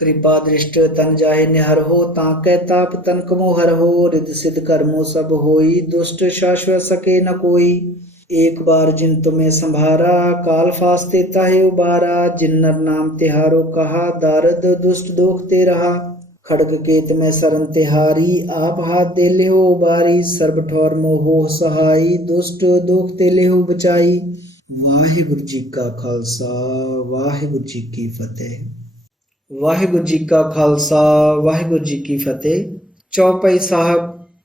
कृपा दृष्ट तन जाहे निहर हो, ताके ताप तन कमो हर हो, रिद्ध सिद्ध कर्मो सब होई, दुष्ट शाश्वत सके न कोई। एक बार जिन तुम्हें संभारा, काल फास्ते ताहे उबारा, जिन नर नाम तिहारो कहा, दारद दुष्ट दोख ते रहा। खड़ग केत में सरन तिहारी, आप हाथ दे ले हो उबारी, सर्ब ठौर मोहो सहाई, दुष्ट दोख ते ले हो बचाई। वाहिगुरु जी का खालसा, वाहिगुरु जी की फतेह। वाहिगुरु जी का खालसा, वाहिगुरु जी की फतेह। चौपाई साहब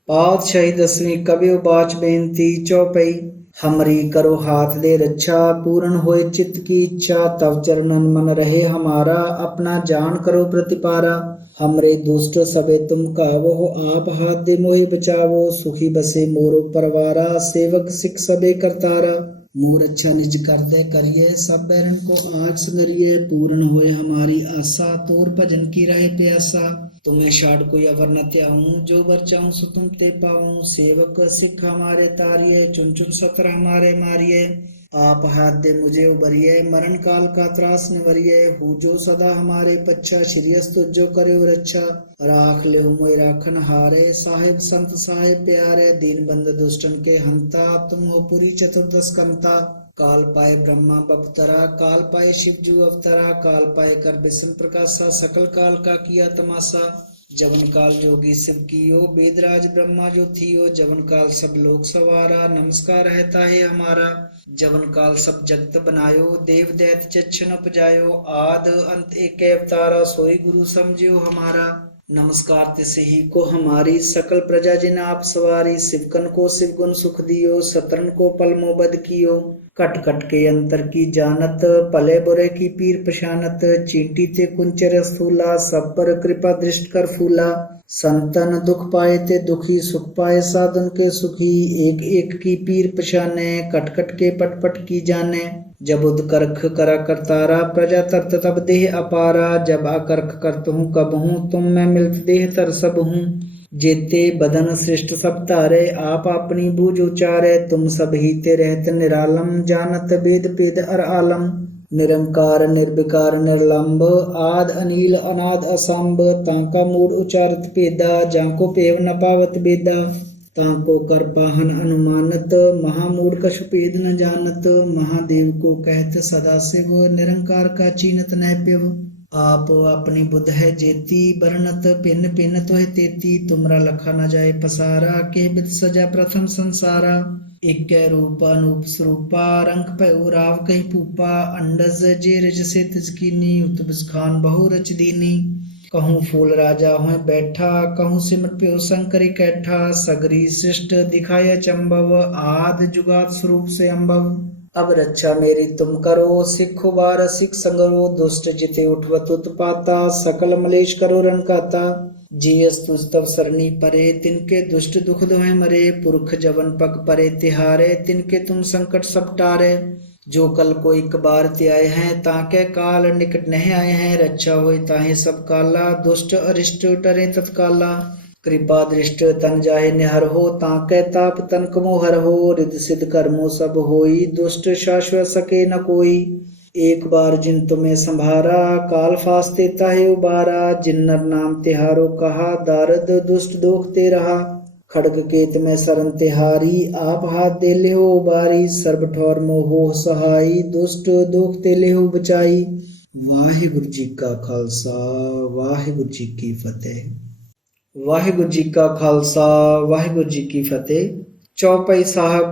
पातशाही दसवीं कबियो बाच बेनती। चौपाई हमरी करो हाथ दे रक्षा, पूर्ण होए चित्त की इच्छा, तव चरणन मन रहे हमारा, अपना जान करो प्रतिपारा। हमरे दुष्ट सबे तुम कावो, आप हाथ दे मोहि बचावो, सुखी बसे मोरो परवारा, सेवक सिख सबे करतारा। मोर अच्छा निज कर दे करिए, सब बैरन को आग संगरिए। पूर्ण होए हमारी आशा, तोर भजन की रहे प्यासा। तुम्हें छाड़ कोई अवर न त्याऊं, जो बर चाहूं सो तुम ते पाऊं। सेवक सिख हमारे तारिये, चुन चुन सतर हमारे मारिये। आप हाथ दे मुझे उबरिये, मरण काल का त्रास निवरिये। हूँ जो सदा हमारे पच्छा, श्री अस्तु जो करे रक्षा। राख ले मोय राखन हारे, साहिब संत साहिब प्यारे। दीन बंद दुष्टन के हंता, तुम हो पुरी चतुर्दश कंता। काल पाए ब्रह्मा बपतरा, काल पाए शिव जू अवतरा। काल पाए कर बिसन प्रकाशा, सकल काल का किया तमाशा। जवन काल जोगी शिव कियो, वेदराज ब्रह्मा जो थियो। जवन काल सब लोग सवारा, नमस्कार रहता है हमारा। जवन काल सब जगत बनायो, देव दैत चच्छन उपजायो। आद अंत एक अवतारा, सोई गुरु समझियो हमारा। नमस्कार तिसे ही को हमारी, सकल प्रजा जिन आप सवारी। शिवकन को शिव गुण सुख दियो, सतरन को पल मोबद कियो। कट कट के अंतर की जानत, पले बुरे की पीर पशानत। चींटी ते कुंचर स्थूला, सब पर कृपा दृष्ट कर फूला। संतन दुख पाए ते दुखी, सुख पाए साधन के सुखी। एक एक की पीर पशाने, कट कट के पट पट की जाने। जब उद करख करा करतारा, प्रजा तरत तब देह अपारा। जब अकर्ख करत हूँ कब हूँ, तुम मैं मिलत देह तर सब हूँ। जेते बदन सृष्ट सब तारे, आप अपनी बूझ उचारे। तुम सब ही ते रहत निरालम, जानत वेद पेद अर आलम। निरंकार निर्विकार निर्लंब, आद अनिल अनाद असंभ। तांका मूड उचारत पेदा, जाको पेव न पावत बेदा। तांको कर पाहन अनुमानत, महामूढ़ कछु पेद न जानत। महादेव को कहत सदा शिव, निरंकार का चीनत न पिव। आप अपनी बुध है जेती, बरनत पिन पिन तोह तेती। तुमरा लखा न जाए पसारा, के बिद सजा प्रथम संसारा। एक रूप अनूप स्वरूपा, रंग पयो राव कही पूपा। अंडज जे रज से तिजकीनी, उतबिस खान बहु रच दीनी। कहूँ फूल राजा होए बैठा, कहूँ सिमट प्यो शंकर कैठा। सगरी सृष्ट दिखाया चंबव, आद जुगात स्वरूप से अम्बव। अब रक्षा मेरी तुम करो, सिखो बार सिख संगरो। दुष्ट जिते उठवत उत्पाता, सकल मलेश करो रनकाता। जियस तुझ तब सरनी परे, तिनके दुष्ट दुख दोहे मरे। पुरख जवन पग परे तिहारे, तिनके तुम संकट सब टारे। जो कल को एक बार त्याए हैं, ताके काल निकट नहीं आए हैं। रक्षा होई ताहे सब काला, दुष्ट अरिष्ट टरे तत्काला। कृपा दृष्ट तन जाहे निहर हो, ताके ताप तन कमो हर हो। रिद सिद्ध कर्मो सब होई, दुष्ट शाश्वत सके न कोई। एक बार जिन तुम्हें संभारा, काल फास्ते ताहे उबारा। जिन्नर नाम तिहारो कहा, दारद दुष्ट दोख ते रहा। खड़ग केत में सरन तिहारी, आप हाथ दे ले हो उबारी। सर्ब ठौर मोहो सहाई, दुष्ट दोख ते ले हो बचाई। वाहिगुरु जी का खालसा, वाहिगुरु जी की फतेह। वाहिगुरु जी का खालसा, वाहिगुरु जी की फतेह। चौपाई साहब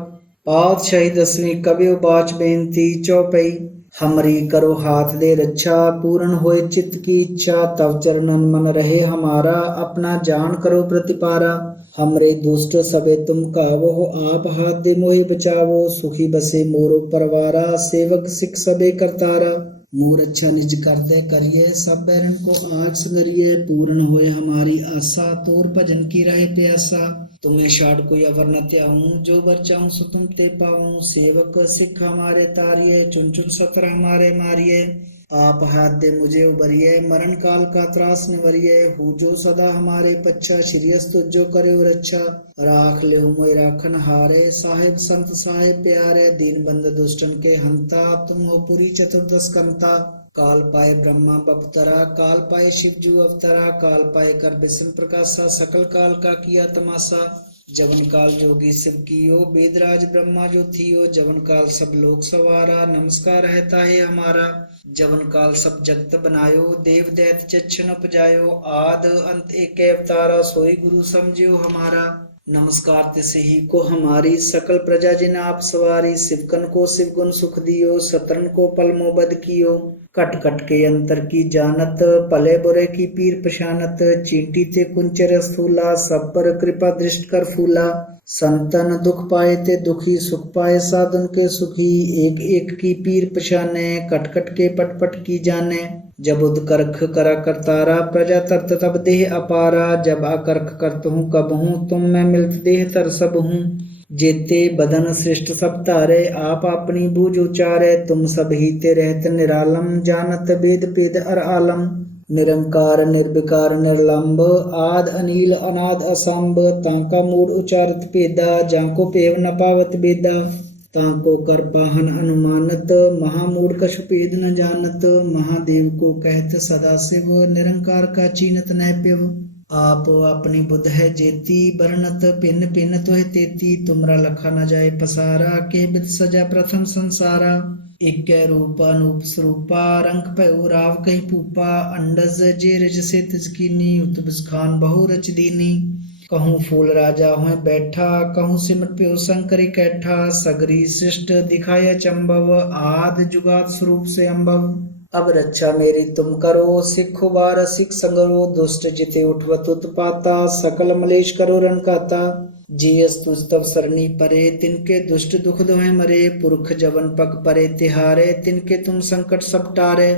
पातशाही दसवीं कबियो बाच बेनती। चौपाई हमरी करो हाथ दे रक्षा, पूर्ण होए चित्त की इच्छा। तव चरणन मन रहे हमारा, अपना जान करो प्रतिपारा। हमरे दुष्ट सबे तुम कावो, आप हाथ दे मोहि बचावो। सुखी बसे मोरो परवारा, सेवक सिख सबे करतारा। मोर अच्छा निज कर दे करिए, सब बैरन को आग संगरिए। पूर्ण होए हमारी आशा, तोर भजन की रहे प्यासा। तुम्हें छाड़ कोई अवर न त्याऊं, जो बर चाहूं सो तुम ते पाऊं। सेवक सिख हमारे तारिये, चुन चुन सतर हमारे मारिये। आप हाथ दे मुझे उबरिये, मरण काल का त्रास निवरिये। हूँ जो सदा हमारे पच्छा, श्री अस्तु जो करे रक्षा। राख ले मोय राखन हारे, साहिब संत साहिब प्यारे। दीन बंद दुष्टन के हंता, तुम हो पुरी चतुर्दश कंता। काल पाए ब्रह्मा बपतरा, काल पाए शिव जू अवतरा। काल पाए कर बिसन प्रकाशा, सकल काल का किया तमाशा। जवन काल जोगी शिव कियो, वेदराज ब्रह्मा जो थियो। जवन काल सब लोग सवारा, नमस्कार रहता है हमारा। जवन काल सब जगत बनायो, देव दैत चच्छन उपजायो। आद अंत एक अवतारा, सोई गुरु समझियो हमारा। नमस्कार तिसे ही को हमारी, सकल प्रजा जिन आप सवारी। शिवकन को शिव गुण सुख दियो, सतरन को पल मोबद कियो। कट कट के अंतर की जानत, पले बुरे की पीर पशानत। चींटी ते कुंचर स्थूला, सब पर कृपा दृष्ट कर फूला। संतन दुख पाए ते दुखी, सुख पाए साधन के सुखी। एक एक की पीर पशाने, कट कट के पट पट की जाने। जब उद करख करा करतारा, प्रजा तरत तब देह अपारा। जब अकर्ख करत हूँ कब हूँ, तुम मैं मिलत देह तर सब हूँ। जेते बदन सृष्ट सब तारे, आप अपनी बूझ उचारे, तुम सब ही ते रहत निरालम, जानत वेद पेद अर आलम। निरंकार निर्विकार निर्लंब, आद अनील अनाद असंभ, तांका मूड उचारत पेदा, जाको पेव न पावत बेदा। ताको कर पाहन अनुमानत, महामूढ़ कछु पेद न जानत। महादेव को कहत सदा शिव, निरंकार का चीनत न प्यव। आप अपनी बुध है जेती, बरनत पिन पिन तुह तेती। तुमरा लखा न जाए पसारा, के बिद सजा प्रथम संसारा। एक रूप अनूप स्वरूपा, रंग पे उराव कहीं पूपा। अंडज जे रिज से तिजकीनी, उतबिस खान बहु रच दीनी। कहूँ फूल राजा हुए बैठा, कहूँ सिमट प्यो शंकर कैठा। सगरी सृष्ट दिखाया चंबव, आद जुगाद स्वरूप से अम्बव। अब रक्षा मेरी तुम करो, सिखो बार सिख संगरो। दुष्ट जिते उठवत उत्पाता, सकल मलेश करो रण काता। जियस तुझ तब सरनी परे, तिनके दुष्ट दुख दोहे मरे। पुरख जवन पग परे तिहारे, तिनके तुम संकट सब टारे।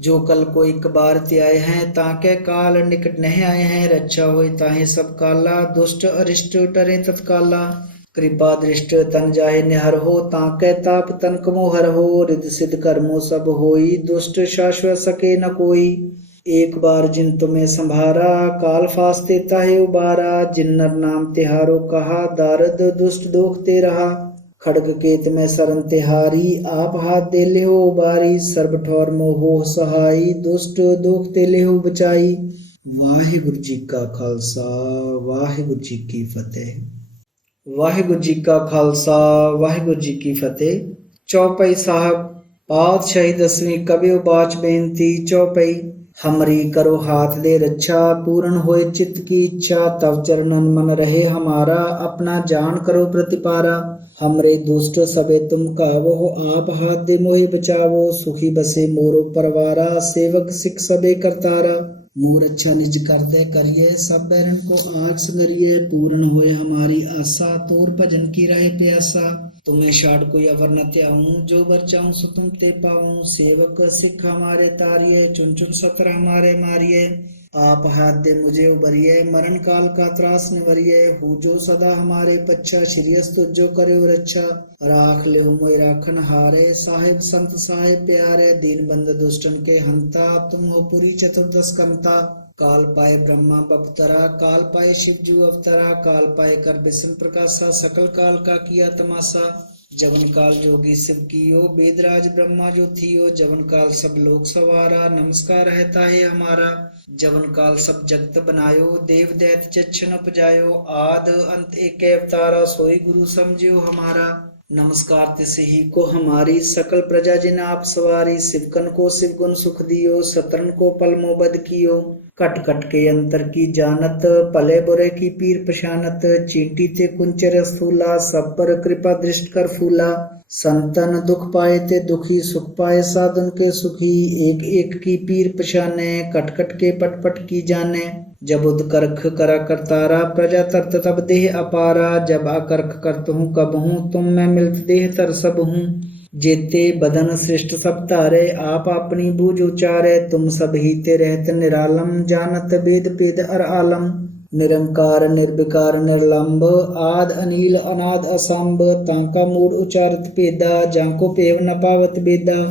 जो कल को एक बार त्याय हैं, ताके काल निकट नहीं आए हैं। रक्षा होई ताहे सब काला, दुष्ट अरिष्ट टरे तत्काला। कृपा दृष्ट तन जाहे निहर हो, ताके ताप तन कमो हर हो। रिद सिद्ध कर्मो सब होई, दुष्ट शाश्वत सके न कोई। एक बार जिन तुम्हें संभारा, काल फास्ते ताहे उबारा। जिन्नर नाम तिहारो कहा, दारद दुष्ट दोख ते रहा। खड़ग केत में सरन तिहारी, आप हाथ दे ले हो उबारी। सर्ब ठौर मोहो सहाई, दुष्ट दोख ते ले हो बचाई। वाहिगुरु जी का खालसा, वाहिगुरु जी की फतेह। वाहिगुरु जी का खालसा, वाहिगुरु जी की फतेह। चौपाई साहब पातशाही दसवीं कबियो बाच बेनती। चौपाई हमरी करो हाथ दे रक्षा, पूर्ण होए चित्त की इच्छा। तव चरणन मन रहे हमारा, अपना जान करो प्रतिपारा। हमरे दुष्ट सबे तुम कावो, आप हाथ दे मोहि बचावो। सुखी बसे मोरो परवारा, सेवक सिख सबे करतारा। मोर अच्छा निज कर दे करिए, सब बैरन को आग संगरिए। पूर्ण होए हमारी आशा, तोर भजन की रहे प्यासा। तुम्हें शाड़ कोई अवर न त्याऊं, जो बर चाहूं सो तुम ते पाऊं। सेवक सिख हमारे तारिये, चुन चुन सतर हमारे मारिये। आप हाथ दे मुझे उबरिये, मरण काल का त्रास निवरिये। हु जो सदा हमारे पच्छा, श्रीयस तुझो करे रक्षा। राख ले मोय राखन हारे, साहिब संत साहिब प्यारे। दीन बंद दुष्टन के हंता, तुम हो पुरी चतुर्दश कंता। काल पाए ब्रह्मा बपतरा, काल पाए शिव जू अवतरा। काल पाए कर बिशन प्रकाशा, सकल काल का किया तमाशा। जवन काल जोगी शिव कियो, वेदराज ब्रह्मा जो थियो। जवन काल सब लोग सवारा, नमस्कार रहता है हमारा। जवन काल सब जगत बनायो, देव दैत चच्छन उपजायो। आद अंत एक अवतारा, सोई गुरु समझियो हमारा। नमस्कार तिसे ही को हमारी, सकल प्रजा जिन आप सवारी। शिवकन को शिव गुण सुख दियो, सतरन को पल मोबद कियो। कट कट के अंतर की जानत, पले बुरे की पीर पशानत। चींटी ते कुंचर स्थूला, सब पर कृपा दृष्ट कर फूला। संतन दुख पाए ते दुखी, सुख पाए साधन के सुखी। एक एक की पीर पशाने, कट कट के पट पट की जाने। जब उद करख करा करतारा, प्रजा तरत तब देह अपारा। जब अकर्ख करत हूँ कब हूँ, तुम मैं मिलत देह तर सब हूँ। जेते बदन सृष्ट सब तारे, आप अपनी बूझ उचारे। तुम सब ही ते रहत निरालम, जानत वेद पेद अर आलम। निरंकार निर्विकार निर्लंब, आद अनील अनाद असंभ। तांका मूड उचारत पेदा, जाको पेव न पावत बेदा।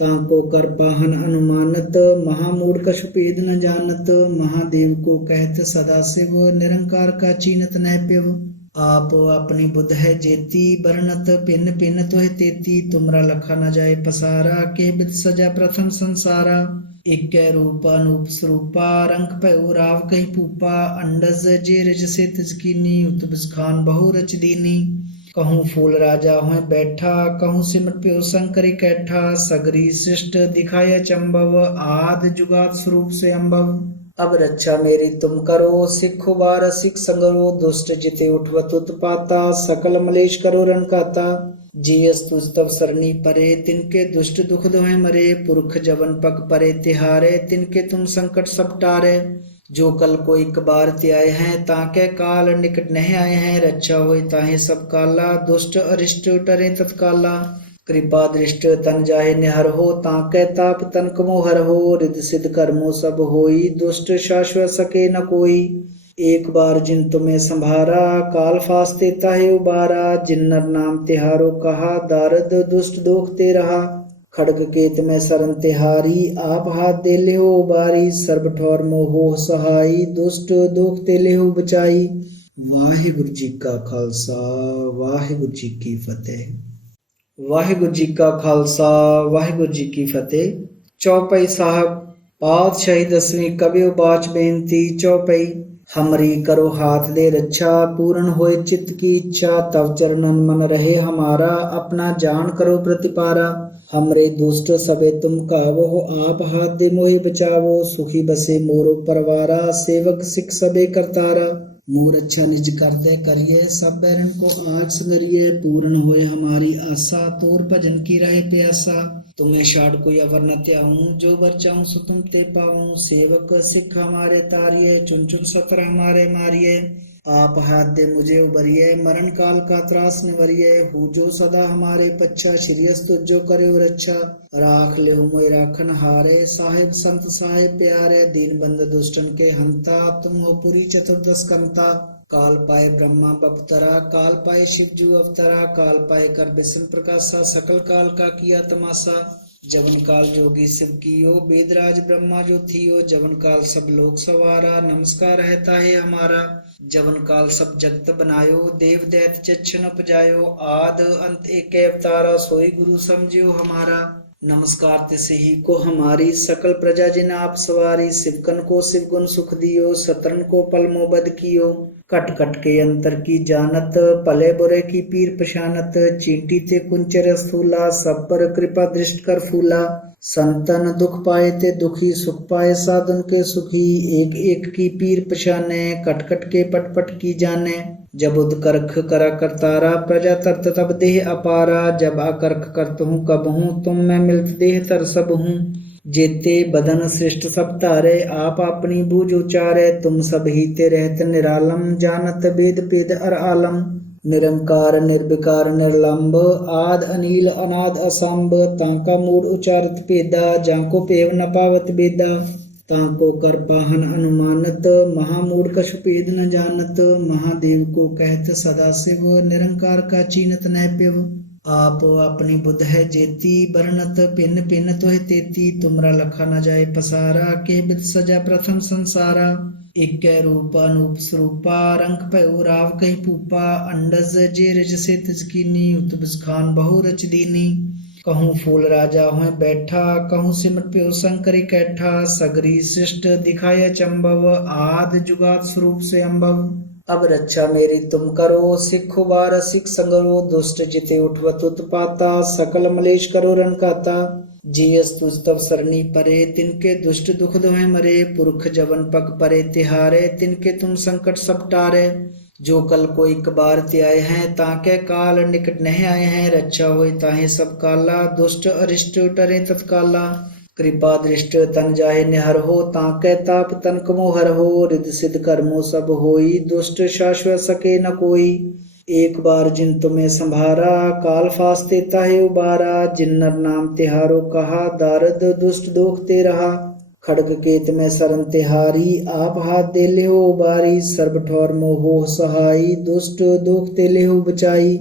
ताको कर पाहन अनुमानत, महामूढ़ कछु पेद न जानत। महादेव को कहत सदा शिव, निरंकार का चीनत न प्यव। आप अपनी बुध है जेती, बरनत पिन पिन तुह तेती। तुमरा लखा न जाए पसारा, के बिद सजा प्रथम संसारा। एक रूप अनूप स्वरूपा, रंग पे उराव कहीं पूपा। अंडज जे रिज से तिजकीनी, उतबिस खान बहु रच दीनी। कहूँ फूल राजा हुए बैठा, कहूँ सिमट प्यो शंकर कैठा। सगरी सृष्ट दिखाया चंबव, आद जुगाद स्वरूप से अम्बव। अब रक्षा मेरी तुम करो, सिखो बार सिख संगरो। दुष्ट जिते उठवत उत्पाता, सकल मलेश करो रण काता। जियस तुझ तब सरनी परे, तिनके दुष्ट दुख दोहे मरे। पुरख जवन पग परे तिहारे, तिनके तुम संकट सब टारे। जो कल को एक बार त्याय हैं, ताके काल निकट नहीं आए हैं। रक्षा होई ताहे सब काला, दुष्ट अरिष्ट टरे तत्काला। कृपा दृष्ट तन जाहे निहर हो, ताके ताप तन कमो हर हो। रिद सिद्ध कर्मो सब होई, दुष्ट शाश्वत सके न कोई। एक बार जिन तुम्हें संभारा, काल फास्ते ताहे उबारा। जिन्नर नाम तिहारो कहा, दारद दुष्ट दोखते रहा। खड़ग केत में शरण तिहारी, आप हाथ दे ले हो उबारी। सर्ब ठौर मोहो सहाई, दुष्ट दोखते ले हो बचाई। वाहिगुरु जी का खालसा, वाहिगुरु जी की फतेह। वाहिगुरु जी का खालसा, वाहिगुरु जी की फतेह। चौपाई साहब पातशाही दसवीं कबियो बाच बेनती। चौपाई हमरी करो हाथ दे रक्षा, पूर्ण होए चित्त की इच्छा। तव चरणन मन रहे हमारा, अपना जान करो प्रतिपारा। हमरे दुष्ट सबे तुम कावो, आप हाथ दे मोहे बचावो। सुखी बसे मोरो परवारा, सेवक सिख सबे करतारा। मोर अच्छा निज कर दे करिए, सब बैरन को आग संगरिए। पूर्ण होए हमारी आशा, तोर भजन की रहे प्यासा। तुम्हें छाड़ कोई अवर न त्याऊं, जो बर चाहूं सो तुम ते पाऊं। सेवक सिख हमारे तारिये, चुन चुन सतर हमारे मारिये। आप हाथ दे मुझे उबरिये, मरण काल का त्रास निवरिये। हु जो सदा हमारे पच्छा, श्रीयस तुझो करे रक्षा। राख ले मोय राखन हारे, साहिब संत साहिब प्यारे। दीन बंद दुष्टन के हंता, तुम हो पुरी चतुर्दश कंता। काल पाए ब्रह्मा बपतरा, काल पाए शिव जू अवतरा। काल पाए कर बिशन प्रकाशा, सकल काल का किया तमाशा। जवन काल जोगी शिव कियो, वेदराज ब्रह्मा जो थियो। जवन काल सब लोक सवारा, नमस्कार रहता है हमारा। जवन काल सब जगत बनायो, देव दैत चच्छन उपजायो। आद अंत एक अवतारा, सोई गुरु समझियो हमारा। नमस्कार तिसे ही को हमारी, सकल प्रजा जिन आप सवारी। शिवकन को शिव गुण सुख दियो, सतरन को पल मोबद कियो। कट कट के अंतर की जानत, पले बुरे की पीर पशानत। चींटी ते कुंचर स्थूला, सब पर कृपा दृष्ट कर फूला। संतन दुख पाए ते दुखी, सुख पाए साधन के सुखी। एक एक की पीर पशाने, कट कट के पट पट की जाने। जब उद करख करा करतारा, प्रजा तरत तब देह अपारा। जब अकर्ख करत हूँ कब हूँ, तुम मैं मिलत देह तर सब हूँ। जेते बदन श्रेष्ठ सब तारे, आप अपनी बूझ उचारे। तुम सब ही ते रहत निरालम, जानत वेद पेद अर आलम। निरंकार निर्विकार निर्लंब, आद अनिल अनाद असंभ। तांका मूड उचारत पेदा, जाको पेव न पावत बेदा। ताको कर पाहन अनुमानत, महामूढ़ कछु पेद न जानत। महादेव को कहत सदा शिव, निरंकार का चीनत न पिव। आप अपनी बुध है जेती, बरनत पिन पिन तोह तेती। तुमरा लखा न जाए पसारा, के बिद सजा प्रथम संसारा। एक रूप अनूप स्वरूपा, रंग पयो राव कही पूपा। अंडज जे रज से तिजकीनी, उतबिस खान बहु रच दीनी। कहूँ फूल राजा होए बैठा, कहूँ सिमट प्यो शंकर कैठा। सगरी सृष्ट दिखाया चंबव, आद जुगात स्वरूप से अम्बव। अब रक्षा मेरी तुम करो, सिखो बार सिख संगरो। दुष्ट जिते उठवत उत्पाता, सकल मलेश करो रन काता। जियस तुझ तब सरनी परे, तिनके दुष्ट दुख दोहे मरे। पुरख जवन पग परे तिहारे, तिनके तुम संकट सब टारे। जो कल को एक बार त्याय हैं, ताके काल निकट नहीं आए हैं। रक्षा होई ताहे सब काला, दुष्ट अरिष्ट टरे तत्काला। कृपा दृष्ट तन जाहे निहर हो, ताके ताप तन कमो हर हो। रिद सिद्ध कर्मो सब होई, दुष्ट शाश्वत सके न कोई। एक बार जिन तुम्हें संभारा, काल फास्ते ताहे उबारा। जिन्नर नाम तिहारो कहा, दारद दुष्ट दोखते रहा। खड़ग केत में शरण तिहारी, आप हाथ दे ले हो उबारी। सर्ब ठौर मोहो सहाई, दुष्ट दोखते ले हो बचाई।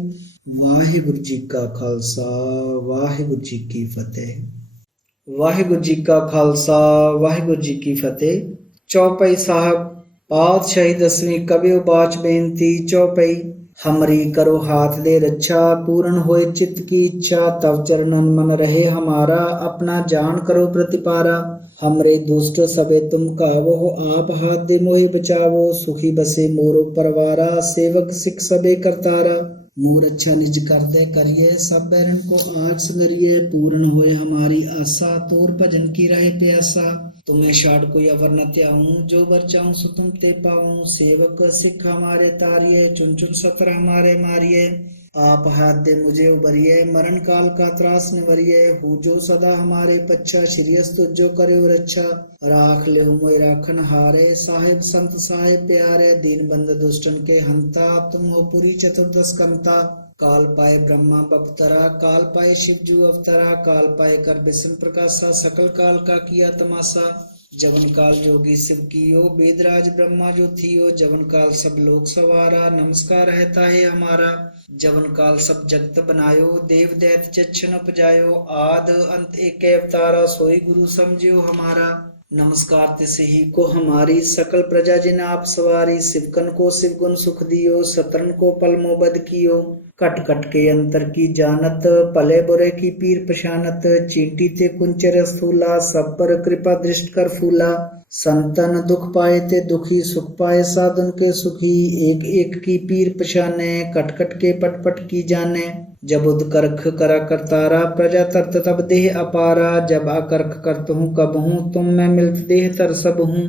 वाहिगुरु जी का खालसा, वाहिगुरु जी की फतेह। वाहिगुरु जी का खालसा, वाहिगुरु जी की फतेह। चौपाई साहब पातशाही दसवीं कबियो बाच बेनती। चौपाई हमरी करो हाथ दे रक्षा, पूर्ण होए चित्त की इच्छा। तव चरणन मन रहे हमारा, अपना जान करो प्रतिपारा। हमरे दुष्ट सबे तुम कावो, आप हाथ दे मोहे बचावो। सुखी बसे मोरो परवारा, सेवक सिख सबे करतारा। मोर अच्छा निज कर दे करिए, सब बैरन को आग संगरिए। पूर्ण होए हमारी आशा, तोर भजन की रहे प्यासा। तुम्हें छाड़ कोई अवर न त्याऊं, जो बर चाहूं सो तुम ते पाऊं। सेवक सिख हमारे तारिये, चुन चुन सतर हमारे मारिये। आप हाथ दे मुझे उबरिये, मरण काल का त्रास निवरिये। हु जो सदा हमारे पच्छा, श्रीयस तुझो करे रक्षा। राख ले मोय राखन हारे, साहिब संत साहिब प्यारे। दीन बंद दुष्टन के हंता, तुम हो पुरी चतुर्दश कंता। काल पाए ब्रह्मा बपतरा, काल पाए शिव जू अवतरा। काल पाए कर बिशन प्रकाशा, सकल काल का किया तमाशा। जवन काल जोगी शिव कियो वेदराज ब्रह्मा जो थियो, जवन काल सब लोक सवारा नमस्कार है ताहे हमारा। जवन काल सब जगत बनायो देव दैत चच्छन उपजायो, आद अंत एक अवतारा सोई गुरु समझियो हमारा। नमस्कार तिसे ही को हमारी सकल प्रजा जिन आप सवारी, शिवकन को शिव गुण सुख दियो, सतरन को पल मोबद कियो। कट कट के अंतर की जानत, पले बुरे की पीर पशानत, चींटी ते कुंचर स्थूला, सब पर कृपा दृष्ट कर फूला। संतन दुख पाए ते दुखी, सुख पाए साधन के सुखी, एक एक की पीर पशाने, कट कट के पट पट की जाने। जब उदकर्ख करा करतारा, प्रजा तरत तब देह अपारा, जब अकर्ख करत हूँ कब हूँ, तुम मैं मिलत देह तर सब हूँ।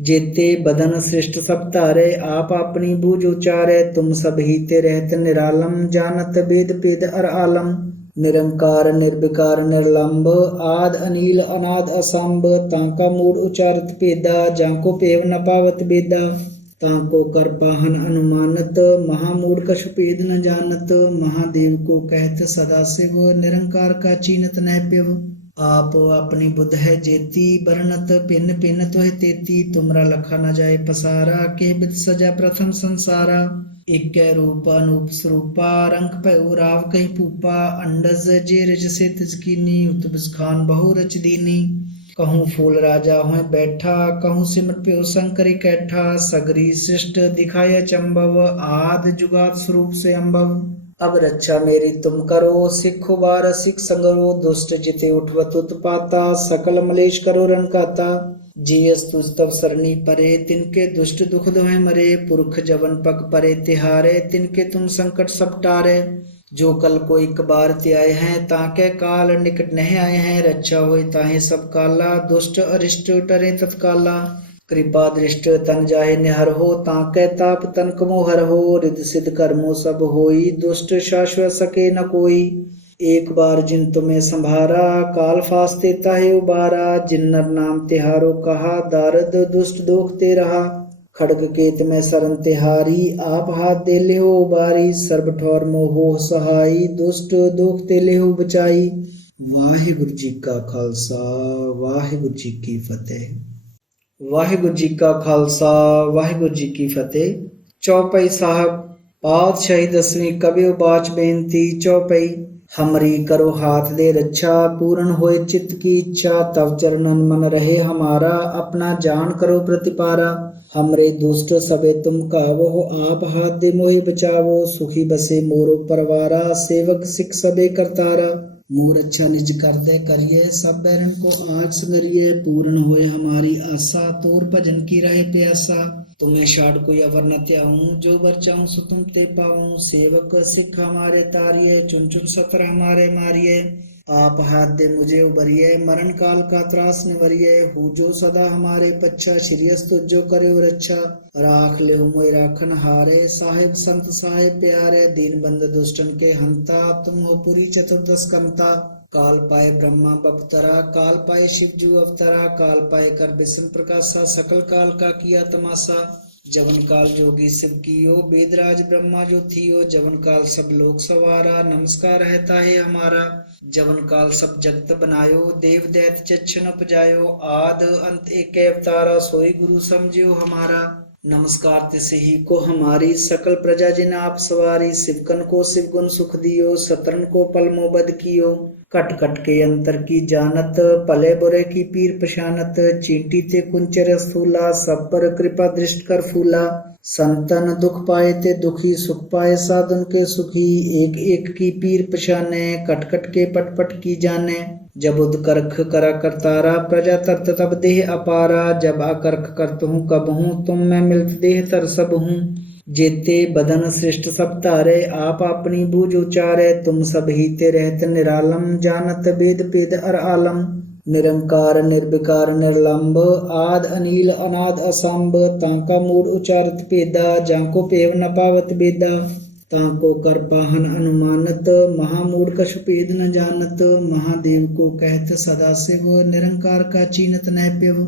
जेते बदन श्रेष्ठ सब तारे, आप अपनी बूझ उचारे, तुम सब ही ते रहत निरालम, जानत वेद पेद अर आलम। निरंकार निर्विकार निर्लंब, आद अनिल अनाद असंभ, तांका मूड उचारत पेदा, जाको पेव न पावत बेदा। ताको कर पाहन अनुमानत, महामूढ़ कछु पेद न जानत, महादेव को कहत सदा शिव, निरंकार का चीनत न पिव। आप अपनी बुध है जेती, बरनत पिन पिन तुह तेती, तुमरा लखा न जाए पसारा, के बिद सजा प्रथम संसारा। एक रूप अनूप स्वरूपा, रंग पयो राव कहीं पूपा, अंडज जे रज से तिजकीनी, उतबिस खान बहु रच दीनी। कहूँ फूल राजा हों बैठा, कहूँ सिमट प्यो शंकर कैठा, सगरी सृष्ट दिखाया चंबव, आद जुगात स्वरूप से अम्बव। अब रक्षा मेरी तुम करो, सिखो बार सिख संगरो, दुष्ट जिते उठवत उत्पाता, सकल मलेश करो रनकाता। जियस तुझ तब सरनी परे, तिनके दुष्ट दुख दोहे मरे, पुरख जवन पग परे तिहारे, तिनके तुम संकट सब टारे। जो कल को एक बार त्याय हैं, ताके काल निकट नहीं आए हैं, रक्षा होई ताहे सब काला, दुष्ट अरिष्ट टरे तत्काला। कृपा दृष्ट तन जाहे निहर हो, ताके ताप तन कमो हर हो, रिद सिद्ध कर्मो सब होई, दुष्ट शाश्वत सके न कोई। एक बार जिन तुम्हें संभारा, काल फास्ते ताहे उबारा, जिन्नर नाम तिहारो कहा, दारद दुष्ट दोख ते रहा। खड़ग केत में सरन तिहारी, आप हाथ दे ले हो उबारी, सर्ब ठौर मोहो सहाई, दुष्ट दोख ते ले हो बचाई। वाहिगुरु जी का खालसा, वाहिगुरु जी की फतेह। वाहिगुरु जी का खालसा, वाहिगुरु जी की फतेह। चौपाई साहब पातशाही दसवीं कबियो बाच बेनती। चौपाई हमरी करो हाथ दे रक्षा, पूर्ण होए चित्त की इच्छा, तब चरणन मन रहे हमारा, अपना जान करो प्रतिपारा। हमरे दुष्ट सबे तुम कावो, आप हाथ दे मोहि बचावो, सुखी बसे मोरो परवारा, सेवक सिख सबे करतारा। मोर अच्छा निज कर दे करिए, सब बैरन को आज संगरिए, पूर्ण होए हमारी आशा, तोर भजन की रहे प्यासा। तुम्हें शाड़ कोई अवर न त्याऊं, जो बर चाहूं सो तुम ते पाऊं, सेवक सिख हमारे तारिये, चुन चुन सतर हमारे मारिये। आप हाथ दे मुझे उबरिये, मरण काल का त्रास निवरिये, हु जो सदा हमारे पच्छा, श्रीयस तुझो करे रक्षा। राख ले मोय राखन हारे, साहिब संत साहिब प्यारे, दीन बंद दुष्टन के हंता, तुम हो पुरी चतुर्दश कंता। काल पाए ब्रह्मा बपतरा, काल पाए शिव जू अवतरा, काल पाए कर विष्णु प्रकाशा, सकल काल का किया तमाशा। जवन काल जोगी शिव कियो वेदराज ब्रह्मा जो थियो, जवन काल सब लोक सवारा नमस्कार है ताहे हमारा। जवन काल सब जगत बनायो देव दैत चच्छन उपजायो, आद अंत एक अवतारा सोई गुरु समझियो हमारा। नमस्कार तिसे ही को हमारी सकल प्रजा जिन आप सवारी, शिवकन को शिव गुण सुख दियो, सतरन को पल मोबद कियो। कट कट के अंतर की जानत, पले बुरे की पीर पशानत, चींटी ते कुंचर स्थूला, सब पर कृपा दृष्ट कर फूला। संतन दुख पाए ते दुखी, सुख पाए साधन के सुखी, एक एक की पीर पशाने, कट कट के पट पट की जाने। जब उदकर्ख करा करतारा, प्रजा तरत तब देह अपारा, जब अकर्ख करत हूँ कब हूँ, तुम मैं मिलत देह तर सब हूँ। जेते बदन श्रेष्ठ सब तारे, आप अपनी बूझ उचारे, तुम सब ही ते रहत निरालम, जानत वेद पेद अर आलम। निरंकार निर्विकार निर्लंब, आद अनिल अनाद असंभ, तांका मूड उचारत पेदा, जाको पेव न पावत बेदा। ताको कर पाहन अनुमानत, महामूढ़ कछु पेद न जानत, महादेव को कहत सदा शिव, निरंकार का चीनत न पिव।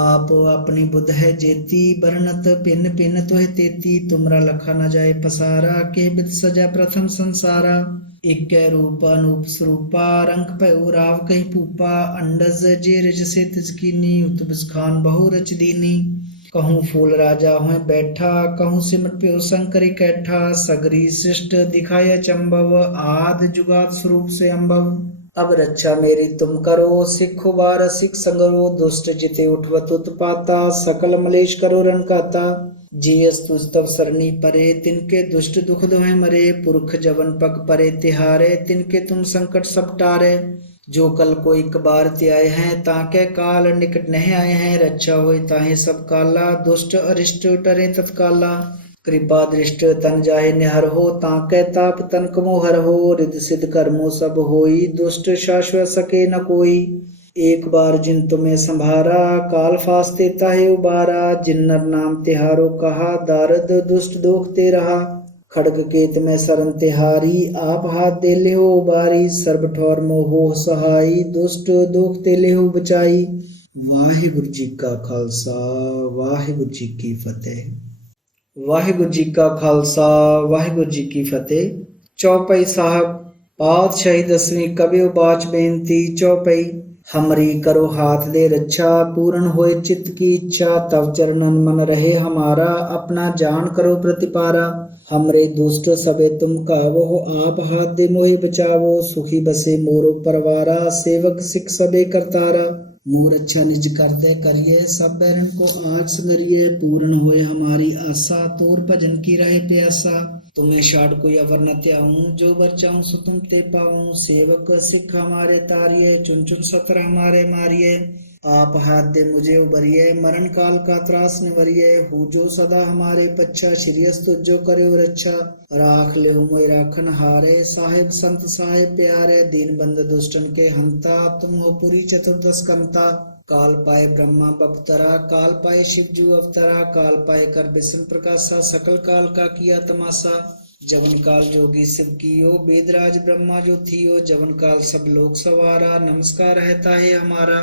आप अपनी बुध है जेती, बरनत पिन पिन तुह तेती, तुमरा लखा न जाए पसारा, के बिद सजा प्रथम संसारा। इक्कै रूप अनूप स्वरूपा रंग पयो राव कहीं पूपा अंडज जे रिज से तिजकीनी उतबिस खान बहु रच दीनी कहूँ फूल राजा होए बैठा कहूँ सिमट प्यो शंकर कैठा सगरी सृष्ट दिखाया चंबव आद जुगात स्वरूप से अम्बव अब रक्षा मेरी तुम करो सिखो बार सिख संगरो दुष्ट जिते उठवत उत्पाता सकल मलेश करो रण काता जियस तुझ तब सरनी परे तिनके दुष्ट दुख दोहे मरे पुरख जवन पग परे तिहारे तिनके तुम संकट सब टारे जो कल को एक बार त्याय हैं ताके काल निकट नहीं आए हैं रक्षा होई ताहे सब काला दुष्ट अरिष्ट टरे तत्काला कृपा दृष्ट तन जाहे निहर हो ताके ताप तन कमो हर हो रिद सिद्ध कर्मो सब होई दुष्ट शाश्वत सके न कोई एक बार जिन तुम्हें संभारा काल फास्ते ताहे उबारा जिन्नर नाम तिहारो कहा दारद दुष्ट दोख ते रहा खड़ग केत में सरन तिहारी आप हाथ दे ले हो उबारी सर्ब ठौर मोहो सहाई दुष्ट दोख ते ले हो बचाई। वाहिगुरु जी का खालसा वाहिगुरु जी की फतेह। वाहिगुरु जी का खालसा वाहिगुरु जी की फतेह। चौपाई साहब पातशाही दसवीं कबियो बाच बेनती चौपाई हमरी करो हाथ दे रक्षा पूर्ण होए चित्त की इच्छा तव चरणन मन रहे हमारा अपना जान करो प्रतिपारा हमरे दुष्ट सबे तुम कावो आप हाथ दे मोहे बचावो सुखी बसे मोरो परवारा सेवक सिख सबे करतारा मोर अच्छा निज कर दे करिए सब बैरन को आज संगरिए पूर्ण होए हमारी आशा तोर भजन की रहे प्यासा तुम्हें शाड़ कोई अवर न त्याऊं जो बर चाहूं सो तुम ते पाऊं सेवक सिख हमारे तारिये चुन चुन सतर हमारे मारिये आप हाथ दे मुझे उबरिये मरण काल का त्रास निवरिये हु जो सदा हमारे पच्छा श्रीयस तुझो करे रक्षा राख ले मोय राखन हारे साहिब संत साहिब प्यारे दीन बंद दुष्टन के हंता तुम हो पुरी चतुर्दश कंता काल पाए ब्रह्मा बपतरा काल पाए शिव जू अवतरा काल पाए कर बिसन प्रकाशा सकल काल का किया तमाशा जवन काल जोगी शिव कियो वेदराज ब्रह्मा जो थियो जवन काल सब लोग सवारा नमस्कार रहता है हमारा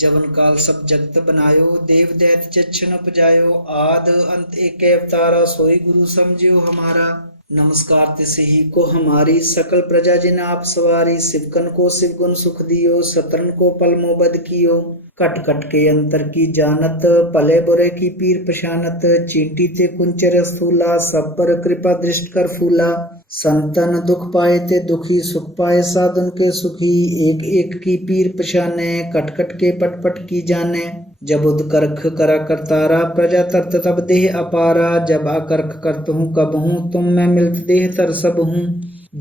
जवन काल सब जगत बनायो देव दैत चच्छन उपजायो आद अंत एक अवतारा सोई गुरु समझियो हमारा नमस्कार तिसे ही को हमारी सकल प्रजा जिन आप सवारी शिवकन को शिव गुण सुख दियो सतरन को पल मोबद कियो कट कट के अंतर की जानत पले बुरे की पीर पशानत चींटी ते कुंचर स्थूला सब पर कृपा दृष्ट कर फूला संतन दुख पाए ते दुखी सुख पाए साधन के सुखी एक एक की पीर पशाने कट कट के पट पट की जाने जब उदकर्ख करा करतारा प्रजा तरत तब देह अपारा जब अकर्ख करत हूँ कब हूँ तुम मैं मिलत देह तर सब हूँ